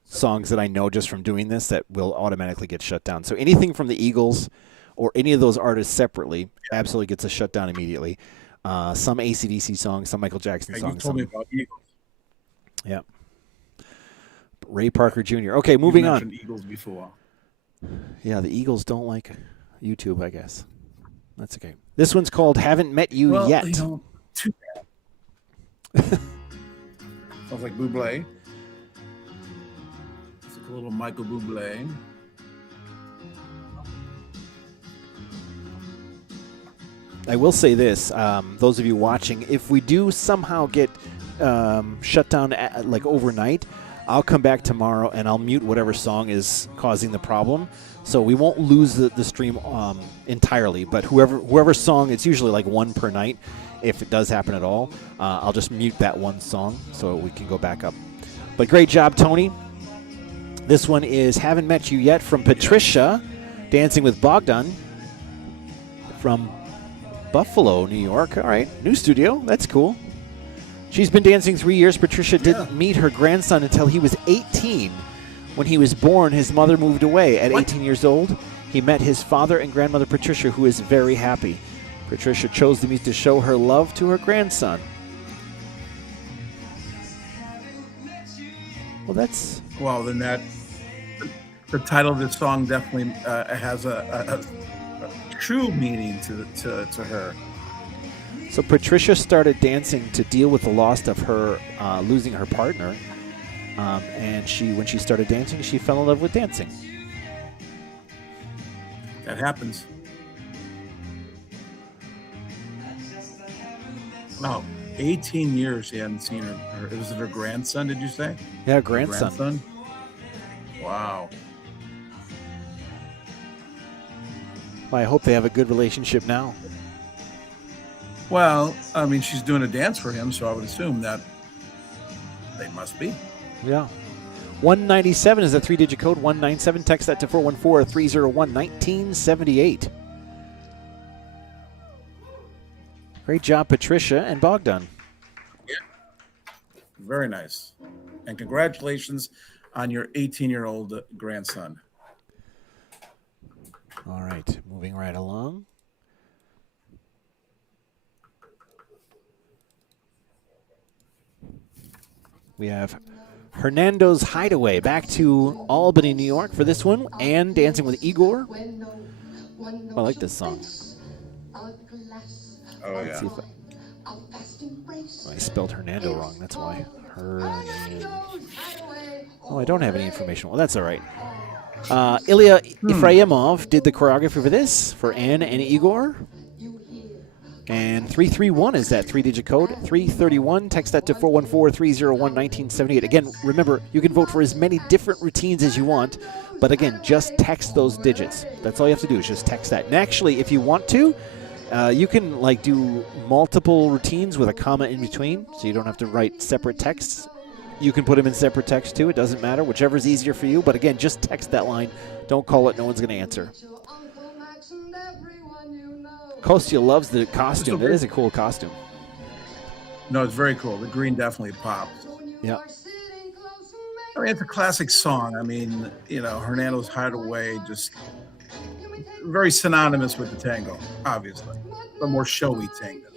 songs that I know just from doing this that will automatically get shut down. So anything from the Eagles or any of those artists separately absolutely gets a shutdown immediately. Some AC/DC songs, some Michael Jackson Hey, songs. you told me about Eagles. Yeah. Ray Parker Jr. Okay, moving you on. mentioned Eagles before. Yeah, the Eagles don't like YouTube, I guess. That's okay. This one's called Haven't Met You Well, Yet. you know, too bad. Sounds like Bublé. It's like a little Michael Bublé. I will say this, those of you watching, if we do somehow get shut down like overnight, I'll come back tomorrow and I'll mute whatever song is causing the problem. So we won't lose the stream entirely, but whoever song, it's usually like one per night. If it does happen at all, I'll just mute that one song so we can go back up. But great job, Tony. This one is Haven't Met You Yet from Patricia, dancing with Bogdan from Buffalo, New York. All right, new studio. That's cool. She's been dancing 3 years. Patricia didn't meet her grandson until he was 18. When he was born, his mother moved away. At 18 years old, he met his father and grandmother, Patricia, who is very happy. Patricia chose the music to show her love to her grandson. Well, that's... Well, then the title of this song definitely has a true meaning to her. So Patricia started dancing to deal with the loss of her losing her partner. And when she started dancing, she fell in love with dancing. That happens. Wow, 18 years he hadn't seen her. Was it her grandson, did you say? Yeah, grandson. Grandson? Wow. Well, I hope they have a good relationship now. Well, I mean, she's doing a dance for him, so I would assume that they must be. Yeah. 197 is the 3-digit code. 197. Text that to 414-301-1978. Great job, Patricia and Bogdan. Yeah. Very nice. And congratulations on your 18-year-old grandson. All right. Moving right along. We have Hernando's Hideaway back to Albany, New York for this one, and Dancing with Igor. I like this song. Oh, Let's yeah. see if I spelled Hernando wrong. That's why. Oh, I don't have any information. Well, that's all right. Ilya Efraimov did the choreography for this, for Anne and Igor. And 331 is that 3-digit code. 331. Text that to 414-301-1978. Again, remember, you can vote for as many different routines as you want. But again, just text those digits. That's all you have to do is just text that. And actually, if you want to, you can like do multiple routines with a comma in between, so you don't have to write separate texts. You can put them in separate text too. It doesn't matter. Whichever's easier for you. But again, just text that line. Don't call it. No one's going to answer. Kostya loves the costume. That is a cool costume. No, it's very cool. The green definitely pops. Yeah. I mean, it's a classic song. I mean, you know, Hernando's Hideaway, just very synonymous with the tango, obviously, but more showy tango.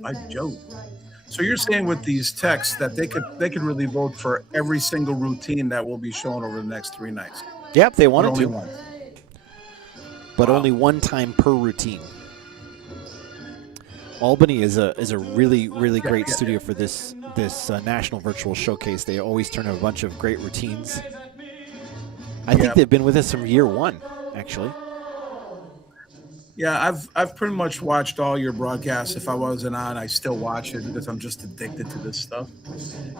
By Joe. So you're saying with these texts that they could really vote for every single routine that will be shown over the next 3 nights. Yep, they wanted to. Once. But only one time per routine. Albany is a really great studio for this national virtual showcase. They always turn out a bunch of great routines. I think they've been with us from year one, actually. Yeah, I've pretty much watched all your broadcasts. If I wasn't on, I still watch it because I'm just addicted to this stuff.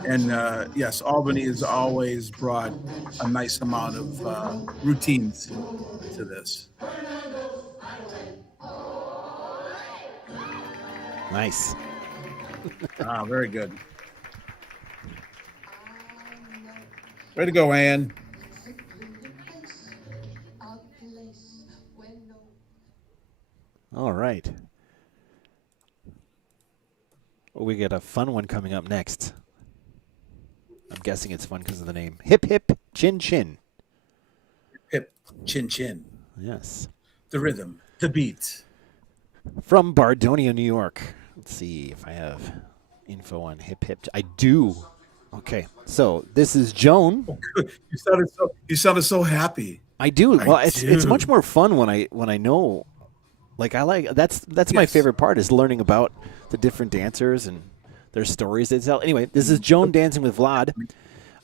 And yes, Albany has always brought a nice amount of routines to this. Nice. Very good. Way to go, Ann. All right. Well, we got a fun one coming up next. I'm guessing it's fun because of the name. Hip Hip Chin Chin. Hip Chin Chin. Yes. The rhythm, the beat. From Bardonia, New York. Let's see if I have info on Hip Hip. I do. Okay. So this is Joan. Oh, good. You sounded so happy. I do. Well, it's much more fun when I know. Like I like that's my favorite part is learning about the different dancers and their stories they tell. Anyway, this is Joan dancing with Vlad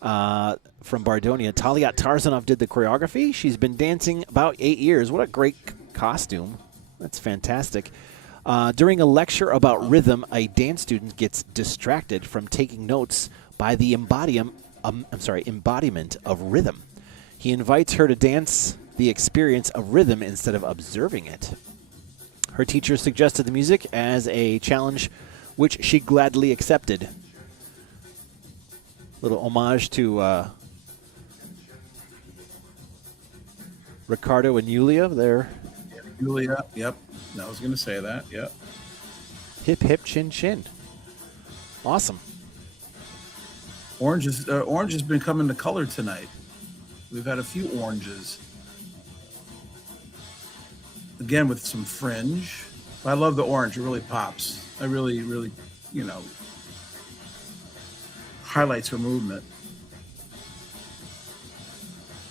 from Bardonia. Talia Tarzanov did the choreography. She's been dancing about 8 years. What a great costume. That's fantastic. During a lecture about rhythm, a dance student gets distracted from taking notes by the embodiment of rhythm. He invites her to dance the experience of rhythm instead of observing it. Her teacher suggested the music as a challenge, which she gladly accepted. Little homage to Ricardo and Yulia there. Yulia, yep. I was going to say that, yep. Hip, hip, chin, chin. Awesome. Orange has been coming to color tonight. We've had a few oranges. Again, with some fringe. I love the orange. It really pops. I really, really, highlights her movement.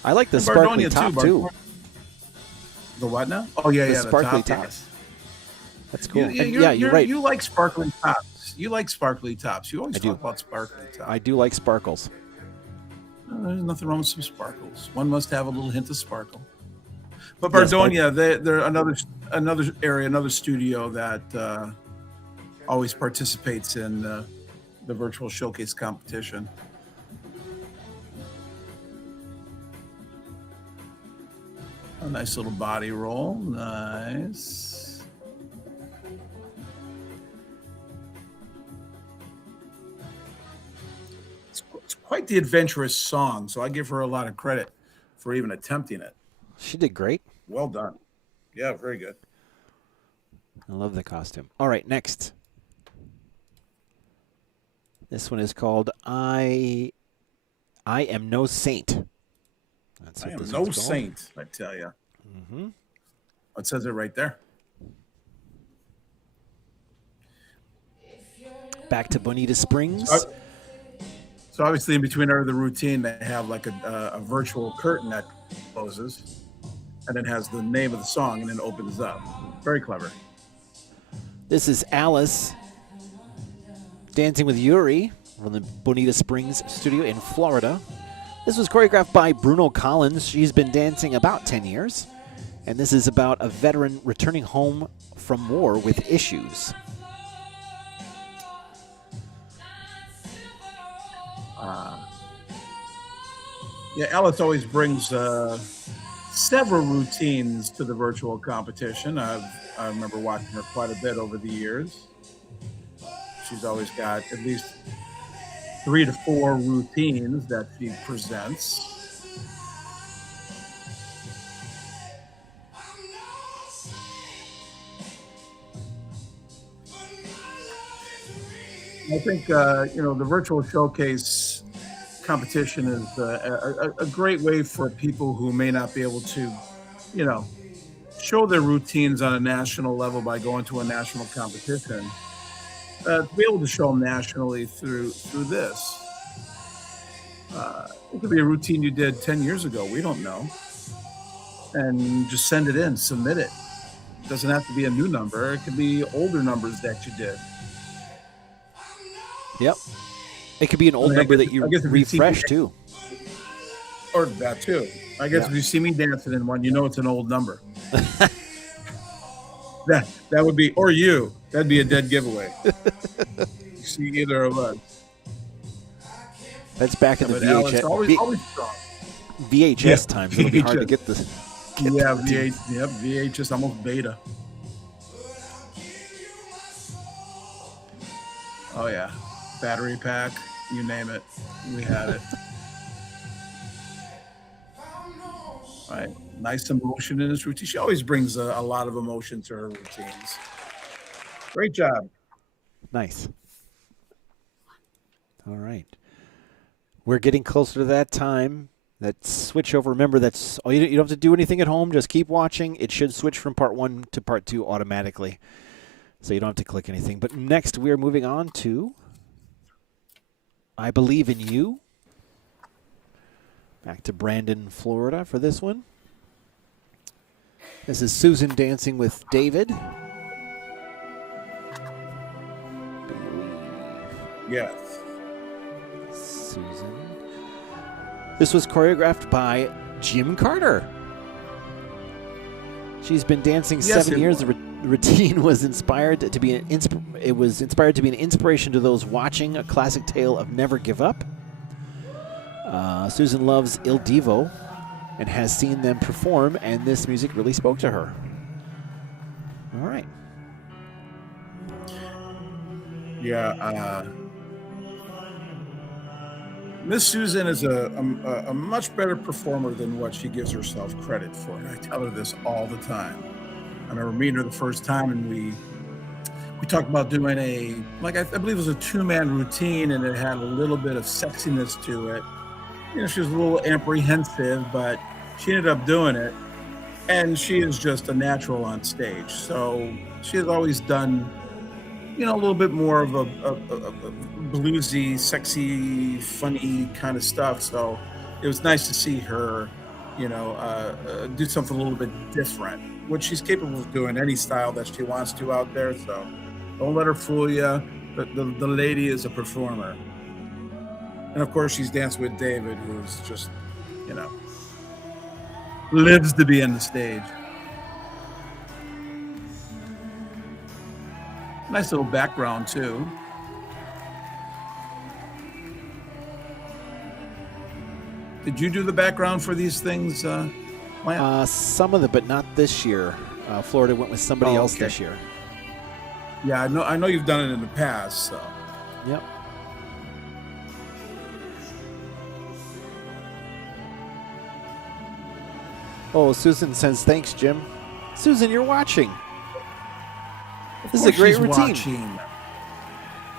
I like the sparkly top, too. The what now? Oh, yeah, the sparkly the top. top. Yes. That's cool. You're right. You like sparkly tops. You like sparkly tops. You always talk about sparkly tops. I do like sparkles. There's nothing wrong with some sparkles. One must have a little hint of sparkle. But Bardonia, they're another area, another studio that always participates in the virtual showcase competition. A nice little body roll. Nice. It's quite the adventurous song, so I give her a lot of credit for even attempting it. She did great. Well done. Yeah, very good. I love the costume. All right, next. This one is called I Am No Saint. That's I am no saint, I tell you. Mm-hmm. It says it right there. Back to Bonita Springs. So obviously in between the routine, they have like a virtual curtain that closes and then has the name of the song and then opens up. Very clever. This is Alice dancing with Yuri from the Bonita Springs studio in Florida. This was choreographed by Bruno Collins. She's been dancing about 10 years. And this is about a veteran returning home from war with issues. Yeah, Alice always brings several routines to the virtual competition. I remember watching her quite a bit over the years. She's always got at least 3 to 4 routines that she presents. I think the virtual showcase competition is a great way for people who may not be able to, show their routines on a national level by going to a national competition. To be able to show them nationally through this. It could be a routine you did 10 years ago. We don't know. And just send it in, submit it. It doesn't have to be a new number. It could be older numbers that you did. Yep. It could be an old number that you refresh too. Or that too. I guess if you see me dancing in one, you know it's an old number. That would be, or you. That'd be a dead giveaway. You see either of us. That's back in the But Alice, VHS, always strong. VHS times. It'll be hard to get this. Yeah, VHS, almost beta. Oh yeah, battery pack, you name it, we had it. Right, nice emotion in this routine. She always brings a lot of emotion to her routines. Great job. Nice. All right. We're getting closer to that time. That switch over. Remember, that's you don't have to do anything at home. Just keep watching. It should switch from part 1 to part 2 automatically. So you don't have to click anything. But next, we are moving on to I Believe in You. Back to Brandon, Florida for this one. This is Susan dancing with David. Yes. Susan. This was choreographed by Jim Carter. She's been dancing 7 years. The routine was inspired to be an inspiration to those watching, a classic tale of never give up. Susan loves Il Divo and has seen them perform, and this music really spoke to her. All right. Yeah, Miss Susan is a much better performer than what she gives herself credit for. And I tell her this all the time. I remember meeting her the first time, and we talked about doing I believe it was a 2-man routine, and it had a little bit of sexiness to it. You know, she was a little apprehensive, but she ended up doing it. And she is just a natural on stage. So she has always done, you know, a little bit more of a bluesy, sexy, funny kind of stuff. So it was nice to see her, you know, do something a little bit different, which she's capable of doing any style that she wants to out there. So don't let her fool you. The lady is a performer. And of course, she's dancing with David, who's just, you know, lives to be on the stage. Nice little background, too. Did you do the background for these things, Lance? Some of them, but not this year. Florida went with somebody else this year. Yeah, I know you've done it in the past, so. Yep. Oh, Susan says, thanks, Jim. Susan, you're watching. This is a great routine. Watching.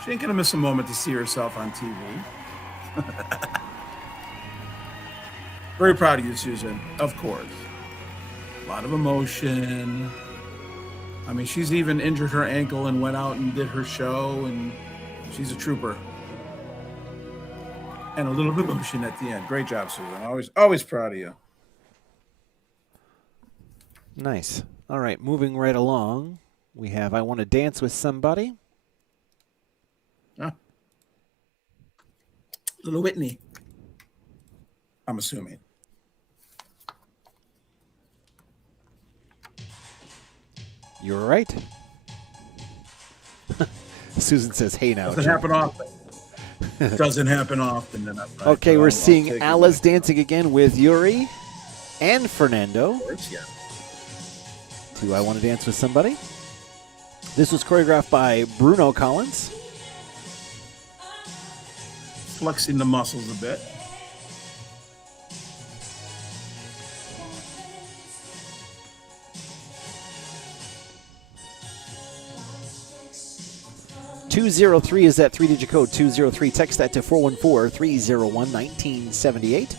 She ain't going to miss a moment to see herself on TV. Very proud of you, Susan, of course. A lot of emotion. I mean, she's even injured her ankle and went out and did her show, and she's a trooper. And a little bit of emotion at the end. Great job, Susan. Always proud of you. Nice. All right, moving right along. We have I Want to Dance with Somebody. Little Whitney, I'm assuming. You're right. Susan says, hey now. Doesn't happen often. Doesn't happen often. Then right. Okay, we're seeing Alice dancing again with Yuri and Fernando. Of course, yeah. To I Want to Dance with Somebody. This was choreographed by Bruno Collins. Flexing the muscles a bit. (203) is that 3-digit code 203. Text that to 414-301-1978.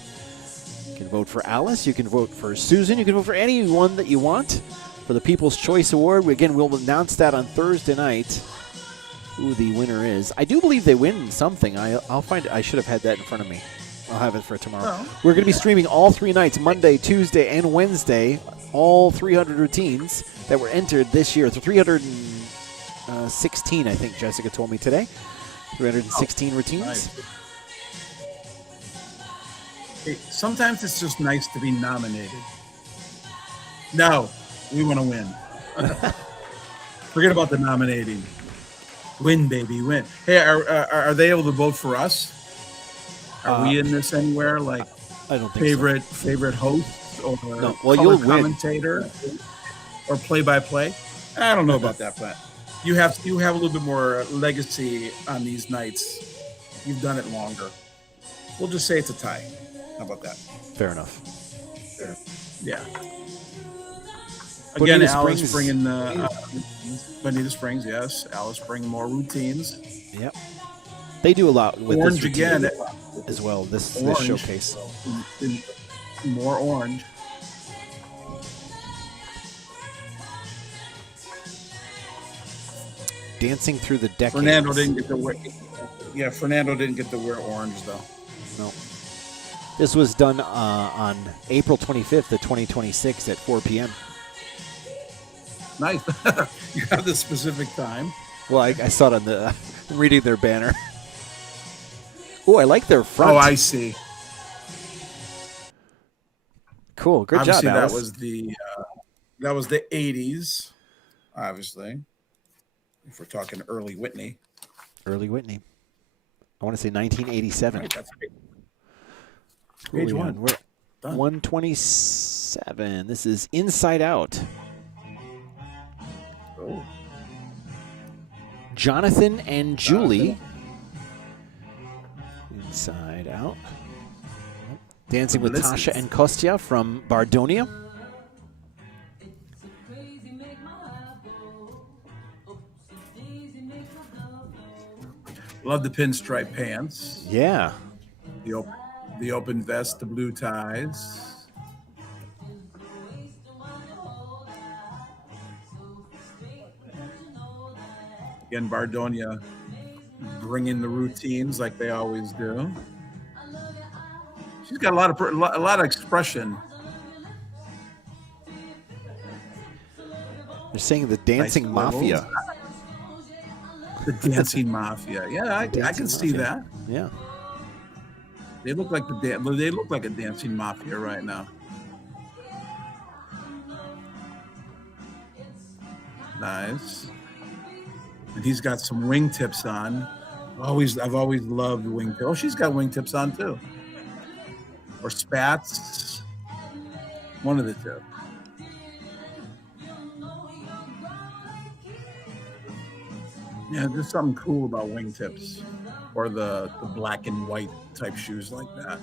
You can vote for Alice. You can vote for Susan. You can vote for anyone that you want for the People's Choice Award. Again, we'll announce that on Thursday night. Who the winner is. I do believe they win something. I'll find it. I should have had that in front of me. I'll have it for tomorrow. Oh. We're going to be streaming all 3 nights, Monday, Tuesday, and Wednesday, all 300 routines that were entered this year. It's 316, I think Jessica told me today. 316 routines. Nice. Hey, sometimes it's just nice to be nominated. No, we want to win. Forget about the nominating. Win, baby, win. Hey, are they able to vote for us? Are we in this anywhere? Like, I don't think favorite host or No. Well, color you'll win. commentator or play-by-play? I don't know about that, but you have a little bit more legacy on these nights. You've done it longer. We'll just say it's a tie. How about that? Fair enough. Yeah. Again, Bonita Alice Springs. bringing Bonita Springs, yes. Alice bringing more routines. Yep. They do a lot with Orange this routine again as well. This Orange. showcase. More orange. Dancing through the decades. Fernando didn't get to wear. Yeah, Fernando didn't get to wear orange though. No. This was done on April 25th of 2026 at 4 p.m. Nice. You have the specific time. Well, I saw it on the I'm reading their banner. Oh, I like their front. Oh, I see. Cool. Good Obviously, job, Alice. that was the 80s. Obviously, if we're talking early Whitney. Early Whitney. I want to say 1987. Right, that's Who are page we one. on? We're Done. 127. This is Inside Out. Oh. Jonathan and Julie. Inside Out. Dancing with Melissa. Tasha and Kostya from Bardonia. Love the pinstripe pants. Yeah. The open vest, the blue ties. Again, Bardonia bringing the routines like they always do. She's got a lot of expression. They're saying the Dancing Nice Mafia. The dancing mafia. Yeah, I can see that. Yeah. They look like they look like a dancing mafia right now. Nice. And he's got some wingtips on. I've always loved wingtips. Oh, she's got wingtips on too. Or spats. One of the two. Yeah, there's something cool about wingtips. Or the black and white type shoes like that.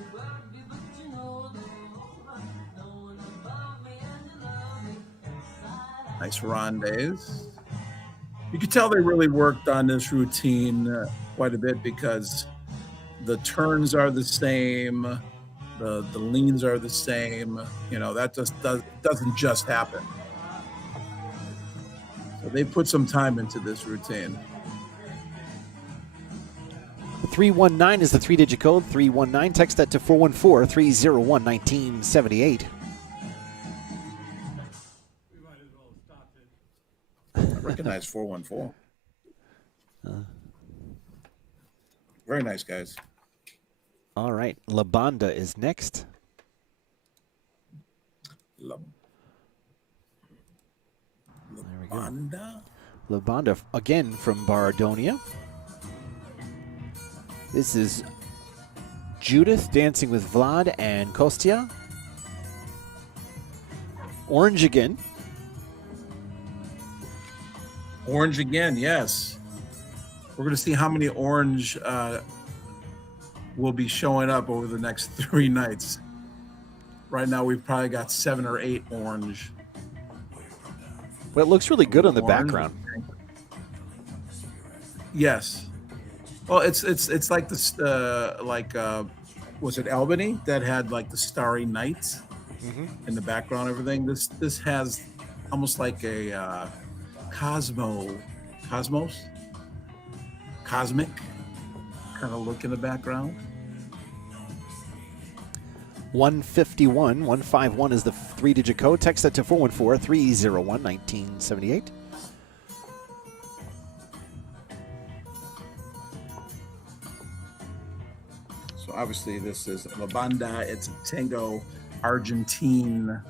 Nice rondes. You could tell they really worked on this routine quite a bit because the turns are the same, the leans are the same. You know, that just doesn't just happen. So they put some time into this routine. 319 is the three-digit code. 319. Text that to 414-301-1978. I recognize 414. Very nice, guys. All right. La Banda is next. La There we go. Banda. La Banda, again from Bardonia. This is Judith dancing with Vlad and Kostya. Orange again. Orange again, yes. We're going to see how many orange will be showing up over the next 3 nights. Right now, we've probably got 7 or 8 orange. But it looks really good on the Orange. background. Yes. Well, it's like this, was it Albany that had like the Starry Night in the background, everything. This has almost like a cosmic kind of look in the background. 151 is the three-digit code. Text that to 414-301-1978. So obviously this is La Banda. It's a Tango Argentine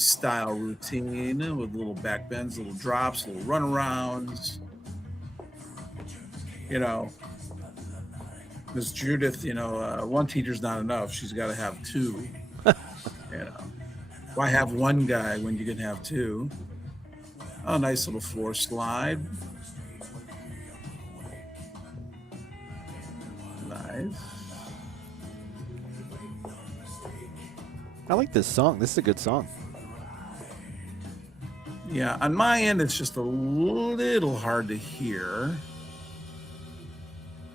style routine with little back bends, little drops, little runarounds. You know, Miss Judith, one teacher's not enough. She's got to have two. Why have one guy when you can have two? Oh, nice little floor slide. Nice. I like this song. This is a good song. Yeah, on my end, it's just a little hard to hear.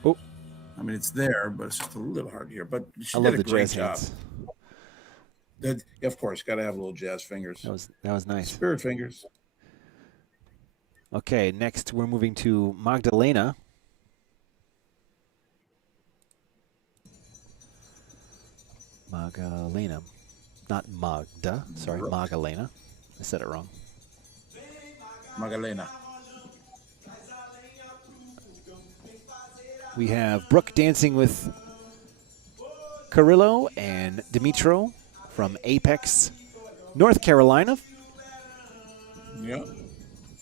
Oh, I mean, it's there, but it's just a little hard to hear. But she I did love a the great jazz job. hands. Of course, got to have little jazz fingers. That was nice. Spirit fingers. Okay, next we're moving to Magdalena. Magdalena. Not Magda. Sorry, Magdalena. I said it wrong. Magdalena. We have Brooke dancing with Carrillo and Dimitro from Apex, North Carolina. Yeah.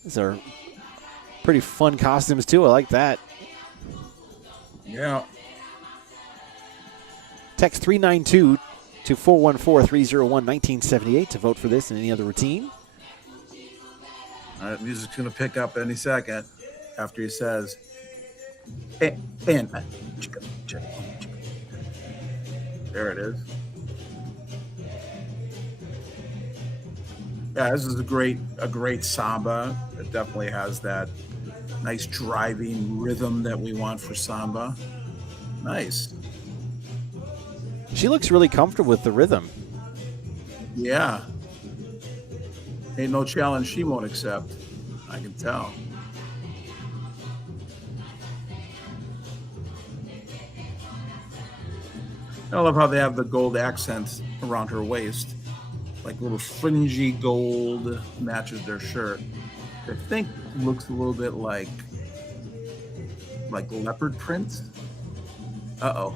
These are pretty fun costumes, too. I like that. Yeah. Text 392 to 414-301-1978 to vote for this and any other routine. All right, music's going to pick up any second after he says, and there it is. Yeah, this is a great samba. It definitely has that nice driving rhythm that we want for samba. Nice. She looks really comfortable with the rhythm. Yeah. Ain't no challenge she won't accept. I can tell. I love how they have the gold accents around her waist. Like little fringy gold matches their shirt. I think looks a little bit like leopard print. Uh-oh.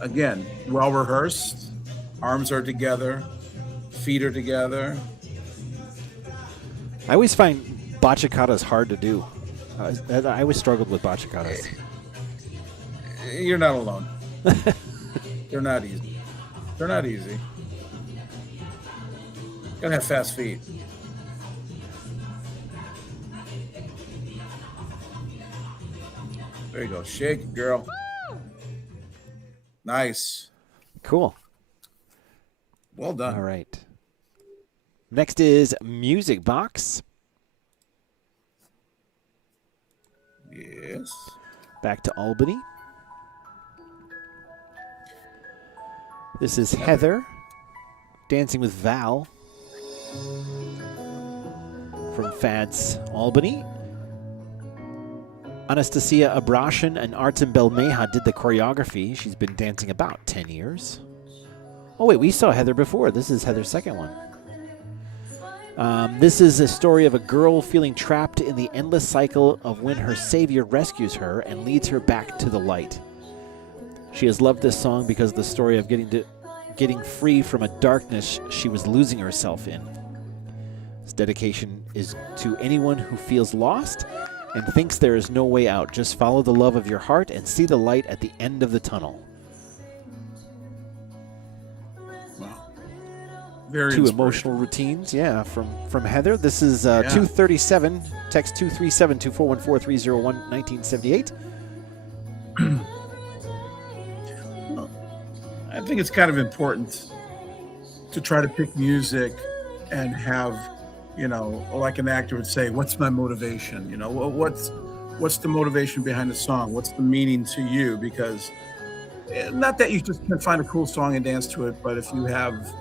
Again, well rehearsed. Arms are together. Feet are together. I always find bachacatas hard to do. I always struggled with bachacatas. You're not alone. They're not easy. They're not easy. Gotta have fast feet. There you go. Shake it, girl. Nice. Cool. Well done. All right. Next is Music Box. Yes. Back to Albany. This is Heather dancing with Val from Fads Albany. Anastasia Abrashan and Artem Belmeha did the choreography. She's been dancing about 10 years. Oh, wait, we saw Heather before. This is Heather's second one. This is a story of a girl feeling trapped in the endless cycle of when her savior rescues her and leads her back to the light. She has loved this song because of the story of getting free from a darkness she was losing herself in. This dedication is to anyone who feels lost and thinks there is no way out. Just follow the love of your heart and see the light at the end of the tunnel. Wow. Very Two emotional routines, yeah, from Heather. This is 237. Text 237-2414-301-1978. I think it's kind of important to try to pick music and have, like an actor would say, what's my motivation? What's the motivation behind the song? What's the meaning to you? Because not that you just can find a cool song and dance to it, but if you have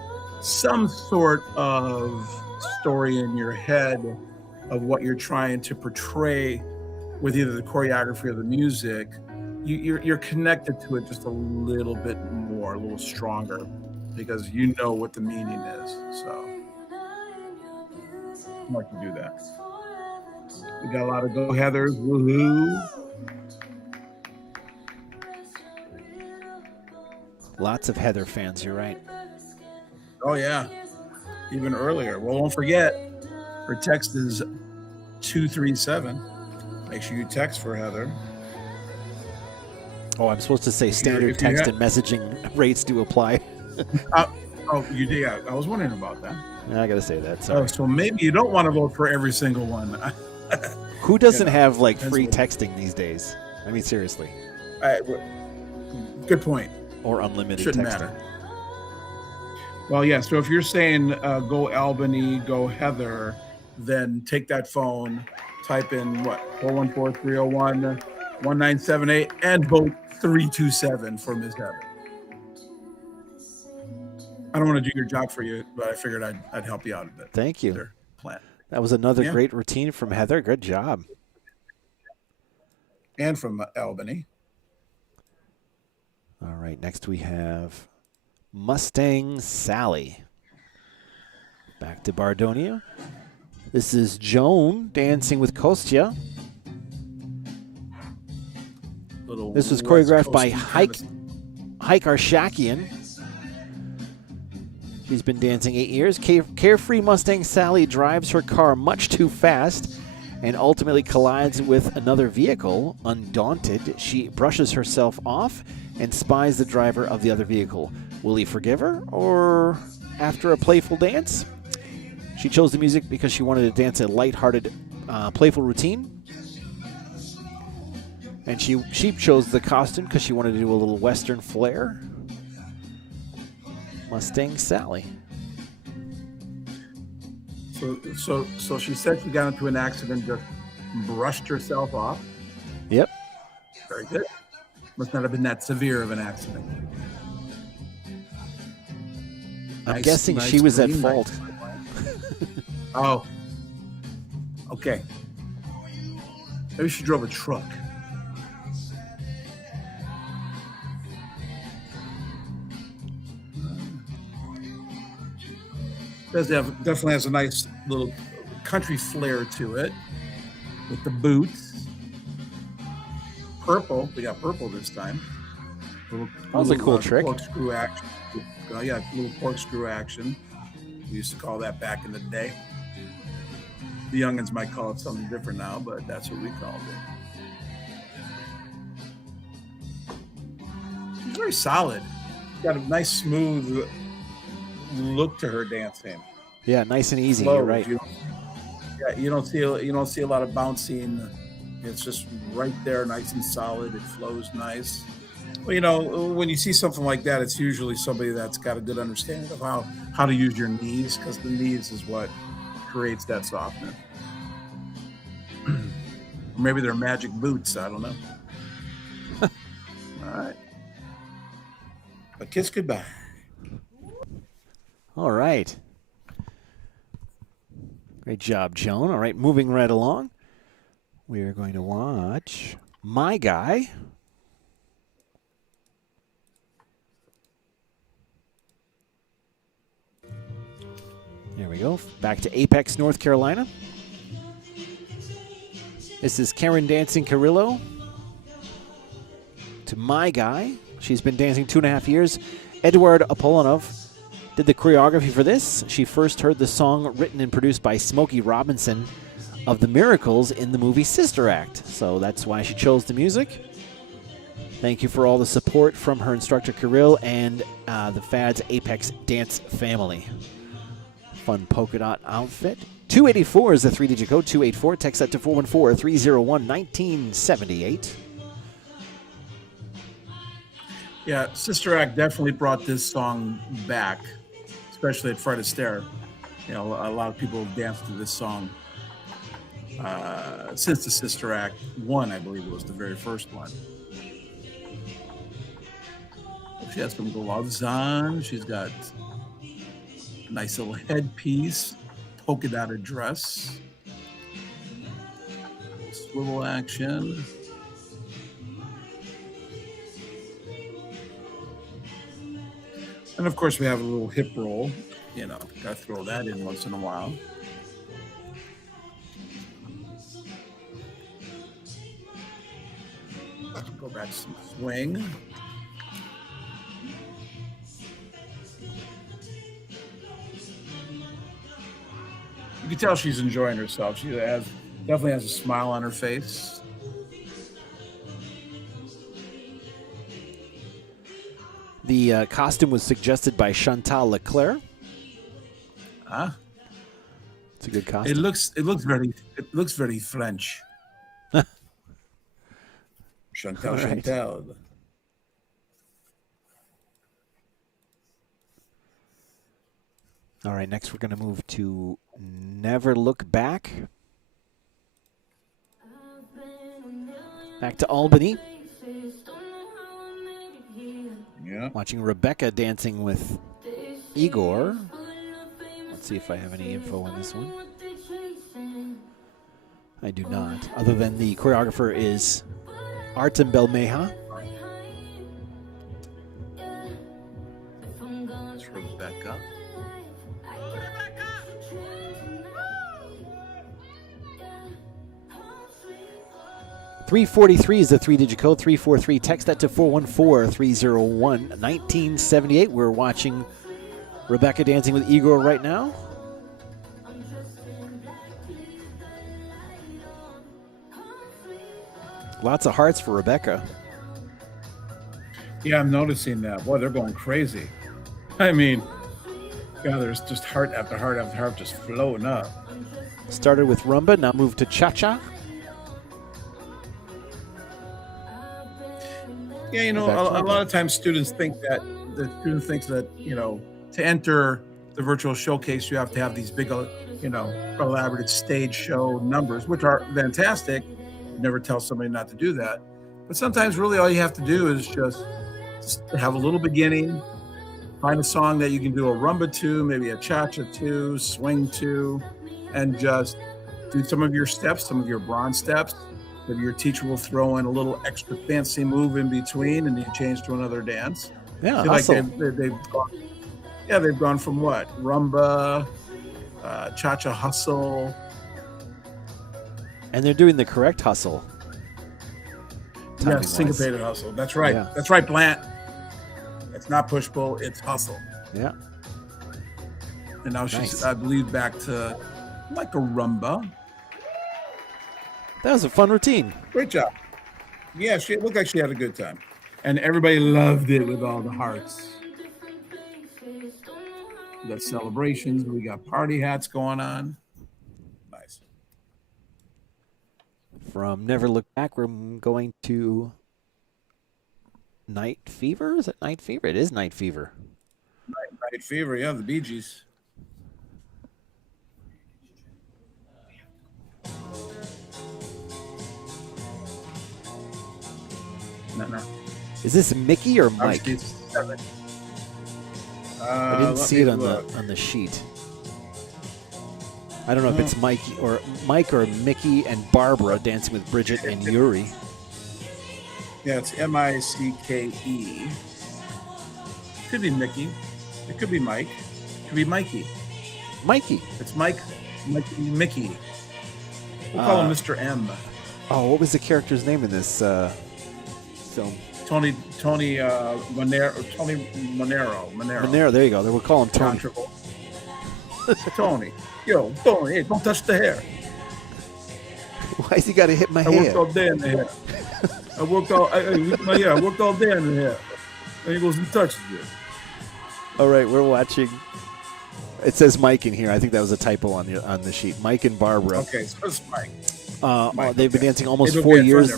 some sort of story in your head of what you're trying to portray with either the choreography or the music, you're connected to it just a little bit more, a little stronger, because you know what the meaning is. So I like to do that. We got a lot of go Heathers, woohoo. Lots of Heather fans, you're right. Oh, yeah. Even earlier. Well, don't forget, her text is 237. Make sure you text for Heather. Oh, I'm supposed to say standard text and messaging rates do apply. Oh, you did. Yeah, I was wondering about that. I got to say that. Sorry. Oh, so maybe you don't want to vote for every single one. Who doesn't have like free texting these days? I mean, seriously. Good point. Or unlimited Shouldn't texting. matter. Well, yeah. So if you're saying go Albany, go Heather, then take that phone, type in 414-301-1978, and vote 327 for Ms. Heather. I don't want to do your job for you, but I figured I'd help you out a bit. Thank you. Their plan. That was another great routine from Heather. Good job. And from Albany. All right, next we have Mustang Sally. Back to Bardonia. This is Joan dancing with Kostya. This was choreographed by Hike Arshakian. She's been dancing 8 years. Carefree Mustang Sally drives her car much too fast and ultimately collides with another vehicle. Undaunted, she brushes herself off and spies the driver of the other vehicle. Will he forgive her, or after a playful dance? She chose the music because she wanted to dance a lighthearted, playful routine. And she chose the costume because she wanted to do a little Western flair. Mustang Sally. So she said she got into an accident, just brushed herself off. Yep. Very good. Must not have been that severe of an accident. I'm guessing she was at fault. Oh. Okay. Maybe she drove a truck. Definitely has a nice little country flair to it with the boots. Purple. We got purple this time. That was a cool trick. Corkscrew action. Yeah, little corkscrew action. We used to call that back in the day. The youngins might call it something different now, but that's what we called it. She's very solid. She's got a nice, smooth look to her dancing. Yeah, nice and easy. Slow. You're right. You don't see a lot of bouncing. It's just right there, nice and solid. It flows nice. Well, when you see something like that, it's usually somebody that's got a good understanding of how to use your knees, because the knees is what creates that softness. Maybe they're magic boots. I don't know. All right. A kiss goodbye. All right. Great job, Joan. All right, moving right along. We are going to watch My Guy. There we go. Back to Apex, North Carolina. This is Karen dancing Carrillo to My Guy. She's been dancing 2.5 years. Eduard Apollonov did the choreography for this. She first heard the song written and produced by Smokey Robinson of The Miracles in the movie Sister Act. So that's why she chose the music. Thank you for all the support from her instructor Kirill and the FAD's Apex Dance family. Fun polka dot outfit. 284 is the 3-digit code. 284. Text that to 414-301-1978. Yeah, Sister Act definitely brought this song back, especially at Fred Astaire. A lot of people have danced to this song since the Sister Act 1, I believe it was the very first one. She has some gloves on. She's got a nice little headpiece, polka dotted dress, swivel action. And of course, we have a little hip roll. Gotta throw that in once in a while. Let's go back to some swing. can tell she's enjoying herself. She definitely has a smile on her face. The costume was suggested by Chantal Leclerc. It's a good costume. It looks very French. Chantal, All right. Chantal. All right, next we're going to move to Never Look Back. Back to Albany. Yeah. Watching Rebecca dancing with Igor. Let's see if I have any info on this one. I do not, other than the choreographer is Artem Belmeja. It's Rebecca. 343 is the 3-digit code. 343. Text that to 414-301-1978. We're watching Rebecca dancing with Igor right now. Lots of hearts for Rebecca. Yeah, I'm noticing that. Boy, they're going crazy. I mean, yeah, there's just heart after heart after heart just floating up. Started with Rumba, now moved to Cha-Cha. Yeah, you know, a lot of times students think that to enter the virtual showcase, you have to have these big, elaborate stage show numbers, which are fantastic. Never tell somebody not to do that. But sometimes really all you have to do is just have a little beginning, find a song that you can do a rumba to, maybe a cha-cha to, swing to, and just do some of your steps, some of your bronze steps. Maybe your teacher will throw in a little extra fancy move in between, and you change to another dance. Yeah, like they've gone from what? Rumba, cha-cha hustle. And they're doing the correct hustle. Yeah, syncopated hustle. That's right. Yeah. That's right, Plant. It's not push-pull, it's hustle. Yeah. And now she's, Nice. I believe, back to like a rumba. That was a fun routine. Great job. Yeah, it looked like she had a good time. And everybody loved it with all the hearts. We got celebrations. We got party hats going on. Nice. From Never Look Back, we're going to Night Fever. Is it Night Fever? It is Night Fever. Night Fever, yeah, the Bee Gees. No. Is this Mickey or Mike? I didn't see it on the sheet. I don't know if it's Mike or Mickey and Barbara dancing with Bridget and Yuri. Yeah, it's Mikke. Could be Mickey. It could be Mike. It could be Mikey. Mikey. It's Mickey. We'll call him Mr. M. Oh, what was the character's name in this film? Tony Monero. Monero, there you go. We'll call him Tony. Tony. Yo, Tony, hey, don't touch the hair. Why's he got to hit my I hair? worked all day in the hair. I worked all day in the hair. And he goes and touches it. All right, we're watching. It says Mike in here. I think that was a typo on the sheet. Mike and Barbara. Okay, so it's Mike. They've been dancing almost 4 years.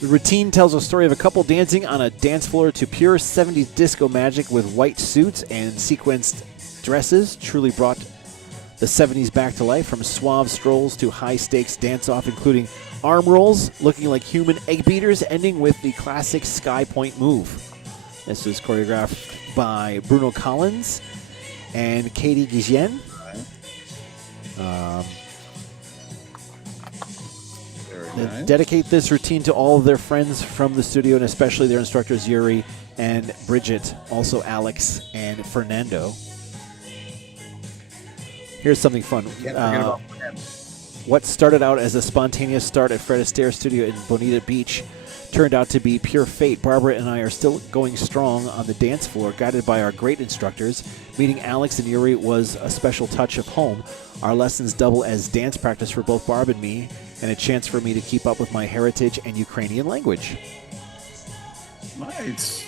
The routine tells a story of a couple dancing on a dance floor to pure 70s disco magic with white suits and sequenced dresses. Truly brought the 70s back to life, from suave strolls to high-stakes dance-off, including arm rolls looking like human egg beaters, ending with the classic Sky Point move. This was choreographed by Bruno Collins and Katie Guillen. They dedicate this routine to all of their friends from the studio, and especially their instructors Yuri and Bridget, also Alex and Fernando. Here's something fun. What started out as a spontaneous start at Fred Astaire Studio in Bonita Beach turned out to be pure fate. Barbara and I are still going strong on the dance floor, guided by our great instructors. Meeting Alex and Yuri was a special touch of home. Our lessons double as dance practice for both Barb and me, and a chance for me to keep up with my heritage and Ukrainian language. Nice.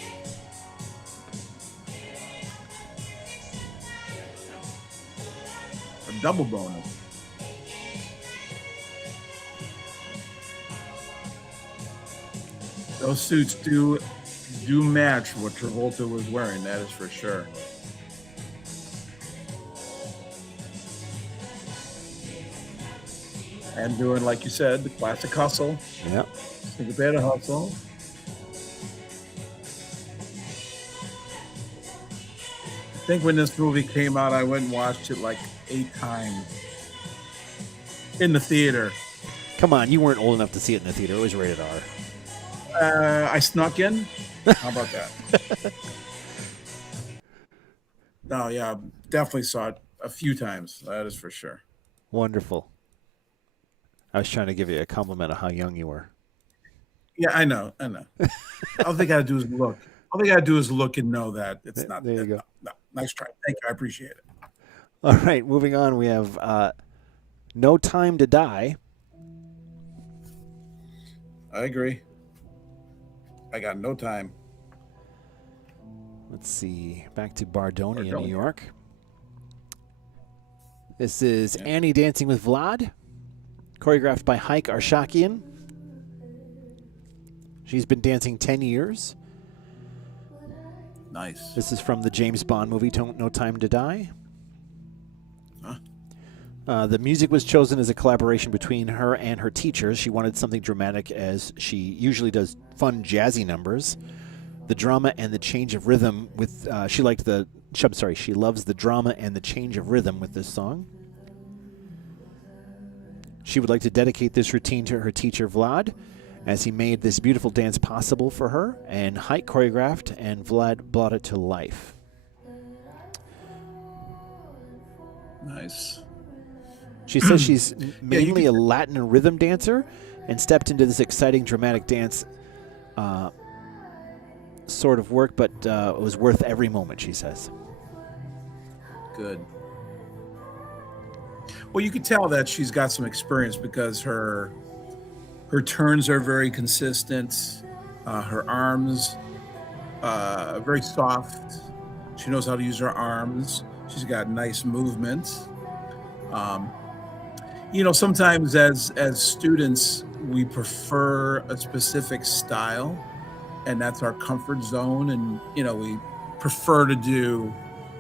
A double bonus. Those suits do match what Travolta was wearing, that is for sure. And doing, like you said, the classic hustle. Yep. Syncopated hustle. I think when this movie came out, I went and watched it like 8 times in the theater. Come on, you weren't old enough to see it in the theater. It was rated R. I snuck in. How about that? No, yeah, definitely saw it a few times. That is for sure. Wonderful. I was trying to give you a compliment of how young you were. Yeah, I know. All they got to do is look. All they got to do is look and know that it's not. There you go. No, nice try. Thank you. I appreciate it. All right, moving on. We have No Time to Die. I agree. I got no time. Let's see. Back to Bardonia, New York. This is Annie dancing with Vlad, choreographed by Heike Arshakian. She's been dancing 10 years. Nice. This is from the James Bond movie, No Time to Die. The music was chosen as a collaboration between her and her teachers. She wanted something dramatic, as she usually does fun jazzy numbers. The drama and the change of rhythm with she loves the drama and the change of rhythm with this song. She would like to dedicate this routine to her teacher Vlad, as he made this beautiful dance possible for her, and Heike choreographed and Vlad brought it to life. Nice. She says she's mainly a Latin and rhythm dancer and stepped into this exciting dramatic dance sort of work, but it was worth every moment, she says. Good. Well, you could tell that she's got some experience because her turns are very consistent. Her arms, very soft. She knows how to use her arms. She's got nice movement. Sometimes as students, we prefer a specific style, and that's our comfort zone. And, we prefer to do,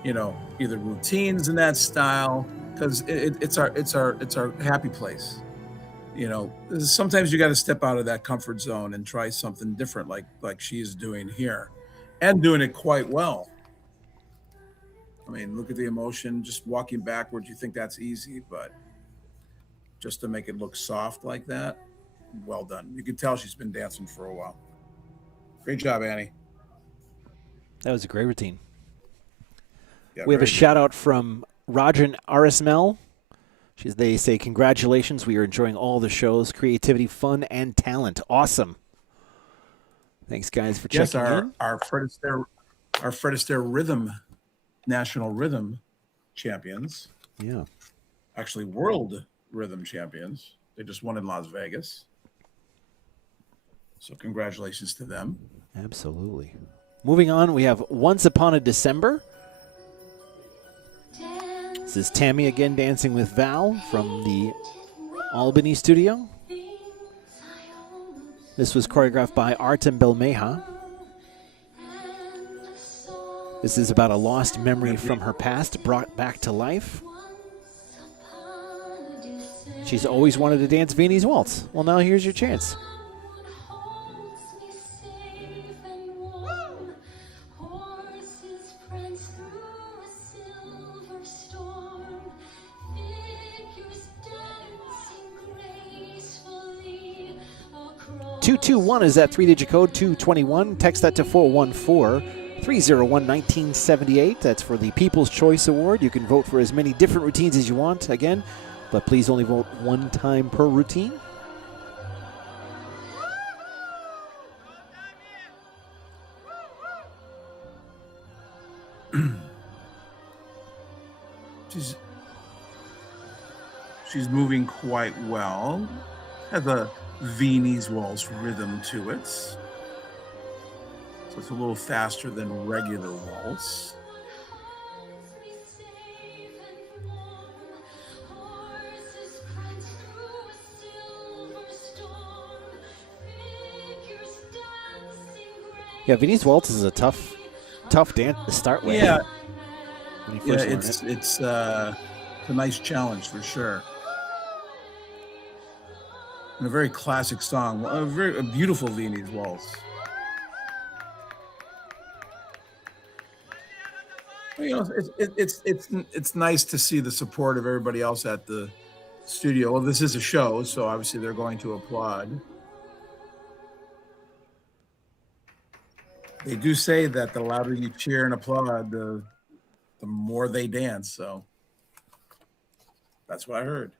either routines in that style, because it's our happy place. Sometimes you got to step out of that comfort zone and try something different, like she's doing here, and doing it quite well. I mean, look at the emotion, just walking backwards. You think that's easy, but just to make it look soft like that, well done. You can tell she's been dancing for a while. Great job, Annie. That was a great routine. Yeah, we have a good. shout out from Roger and Arismel. They say, congratulations. We are enjoying all the shows, creativity, fun, and talent. Awesome. Thanks, guys, for checking in. Our Fred Astaire Rhythm, National Rhythm champions. Yeah. Actually, World Rhythm champions. They just won in Las Vegas. So congratulations to them. Absolutely. Moving on, we have Once Upon a December. This is Tammy again dancing with Val from the Albany studio. This was choreographed by Artem Belmeja. This is about a lost memory from her past brought back to life. She's always wanted to dance Viennese Waltz. Well, now here's your chance. (221) is that 3-digit code, 221. Text that to 414-301-1978. That's for the People's Choice Award. You can vote for as many different routines as you want, again, but please only vote one time per routine. She's moving quite well. Has a Viennese waltz rhythm to it. So it's a little faster than regular waltz. Yeah, Viennese waltz is a tough dance to start with. Yeah, when you first learn it's a nice challenge for sure. And a very classic song, a beautiful Viennese waltz. You know, it's nice to see the support of everybody else at the studio. Well, this is a show, so obviously they're going to applaud. They do say that the louder you cheer and applaud, the more they dance. So that's what I heard.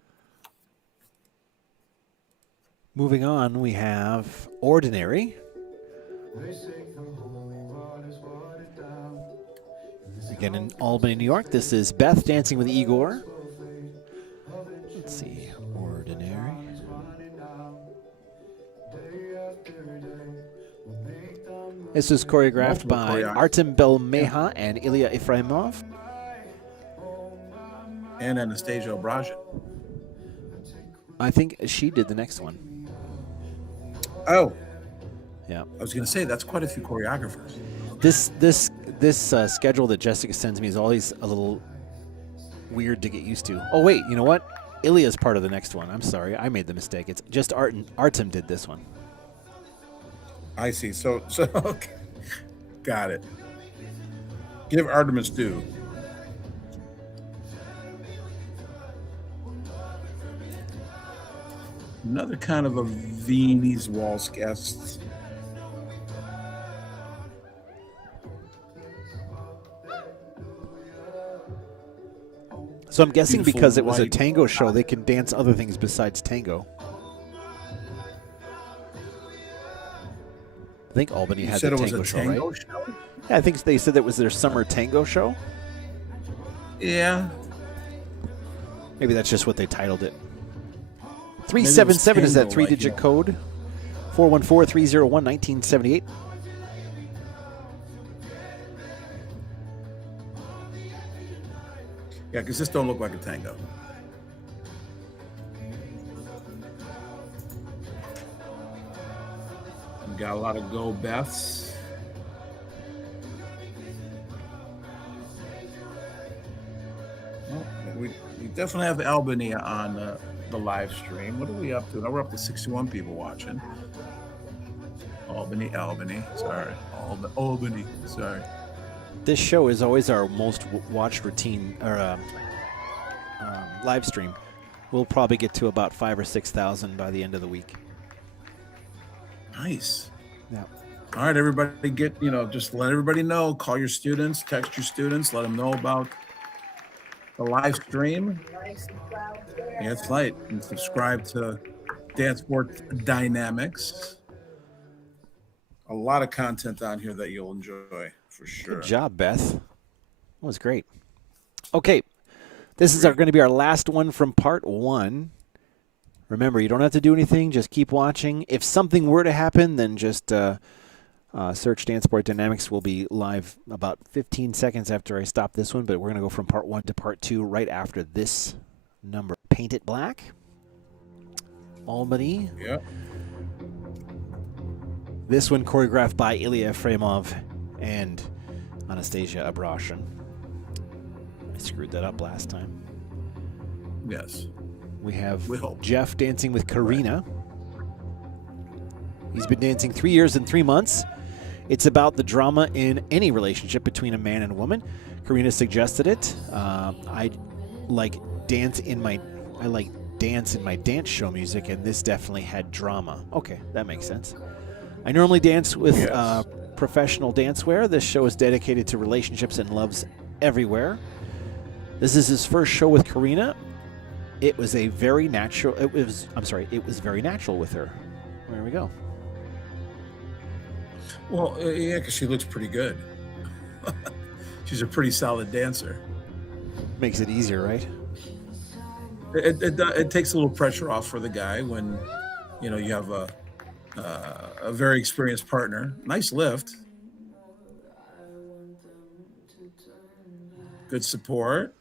Moving on, we have Ordinary. Again in Albany, New York. This is Beth dancing with Igor. Let's see, Ordinary. This is choreographed by Artem Belmeha and Ilya Efraimov. And Anastasia Obrashin. I think she did the next one. Oh. Yeah. I was going to say, that's quite a few choreographers. This schedule that Jessica sends me is always a little weird to get used to. Oh, wait, you know what? Ilya's part of the next one. I'm sorry. I made the mistake. It's just Artem did this one. I see. So okay. Got it. Give Artemis due. Another kind of a Viennese waltz guest. So I'm guessing Beautiful because it was a white. tango show, they can dance other things besides tango. I think Albany You had said the it was tango a show, tango right? show? Yeah, I think they said that was their summer tango show. Yeah. Maybe that's just what they titled it. Maybe it was 377 is that tango, three-digit like, code. 414-301-1978. Yeah, because this don't look like a tango. We got a lot of go Beths. Well, we definitely have Albany on the live stream. What are we up to? Now we're up to 61 people watching. Albany. Sorry. Albany. Sorry. This show is always our most watched routine or live stream. We'll probably get to about 5,000 or 6,000 by the end of the week. Nice. Yeah. All right, everybody, just let everybody know. Call your students, text your students, let them know about the live stream. Yeah, it's light. And subscribe to Dance Sport Dynamics. A lot of content on here that you'll enjoy for sure. Good job, Beth. That was great. Okay, this is going to be our last one from part one. Remember, you don't have to do anything. Just keep watching. If something were to happen, then just search Dance Sport Dynamics. We'll be live about 15 seconds after I stop this one, but we're going to go from part one to part two right after this number. Paint It Black. Albany. Yep. This one choreographed by Ilya Efraimov and Anastasia Abrashin. I screwed that up last time. Yes. We have We hope. Jeff dancing with Karina. He's been dancing 3 years and 3 months. It's about the drama in any relationship between a man and a woman. Karina suggested it. I like dance in my dance show music, and this definitely had drama. Okay, that makes sense. I normally dance with professional dancewear. This show is dedicated to relationships and loves everywhere. This is his first show with Karina. It was very natural with her. There we go. Well, yeah, because she looks pretty good. She's a pretty solid dancer. Makes it easier, right? It takes a little pressure off for the guy when, you know, you have a very experienced partner. Nice lift. Good support.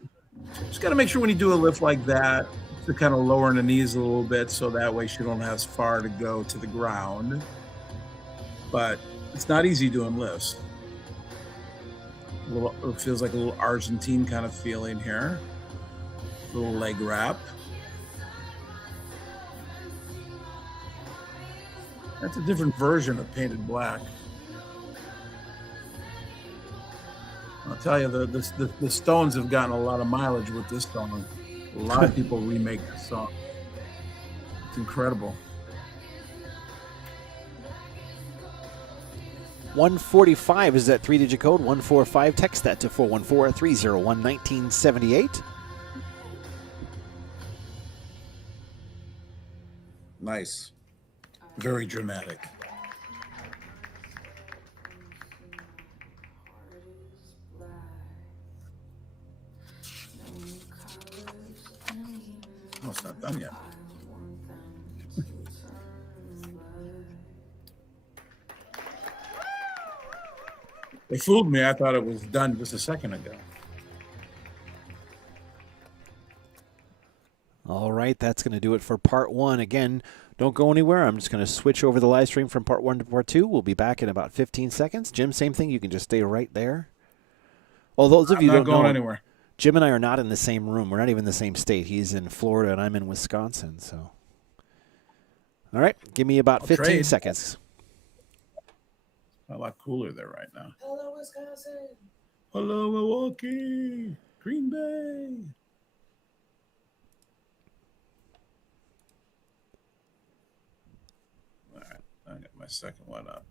Just got to make sure when you do a lift like that to kind of lower the knees a little bit so that way she don't have as far to go to the ground. But it's not easy doing lifts. It feels like a little Argentine kind of feeling here. Little leg wrap. That's a different version of Painted Black. I'll tell you, the Stones have gotten a lot of mileage with this song. A lot of people remake this song. It's incredible. 145 is that 3-digit code, 145. Text that to 414-301-1978. Nice. Very dramatic. Oh, it's not done yet. They fooled me. I thought it was done just a second ago. All right, that's going to do it for part one. Again, don't go anywhere. I'm just going to switch over the live stream from part one to part two. We'll be back in about 15 seconds. Jim, same thing. You can just stay right there. Oh, those of you who don't know, anywhere. Jim and I are not in the same room. We're not even in the same state. He's in Florida and I'm in Wisconsin. So, all right, give me about 15 seconds. A lot cooler there right now. Hello, Wisconsin. Hello, Milwaukee. Green Bay. All right, I got my second one up.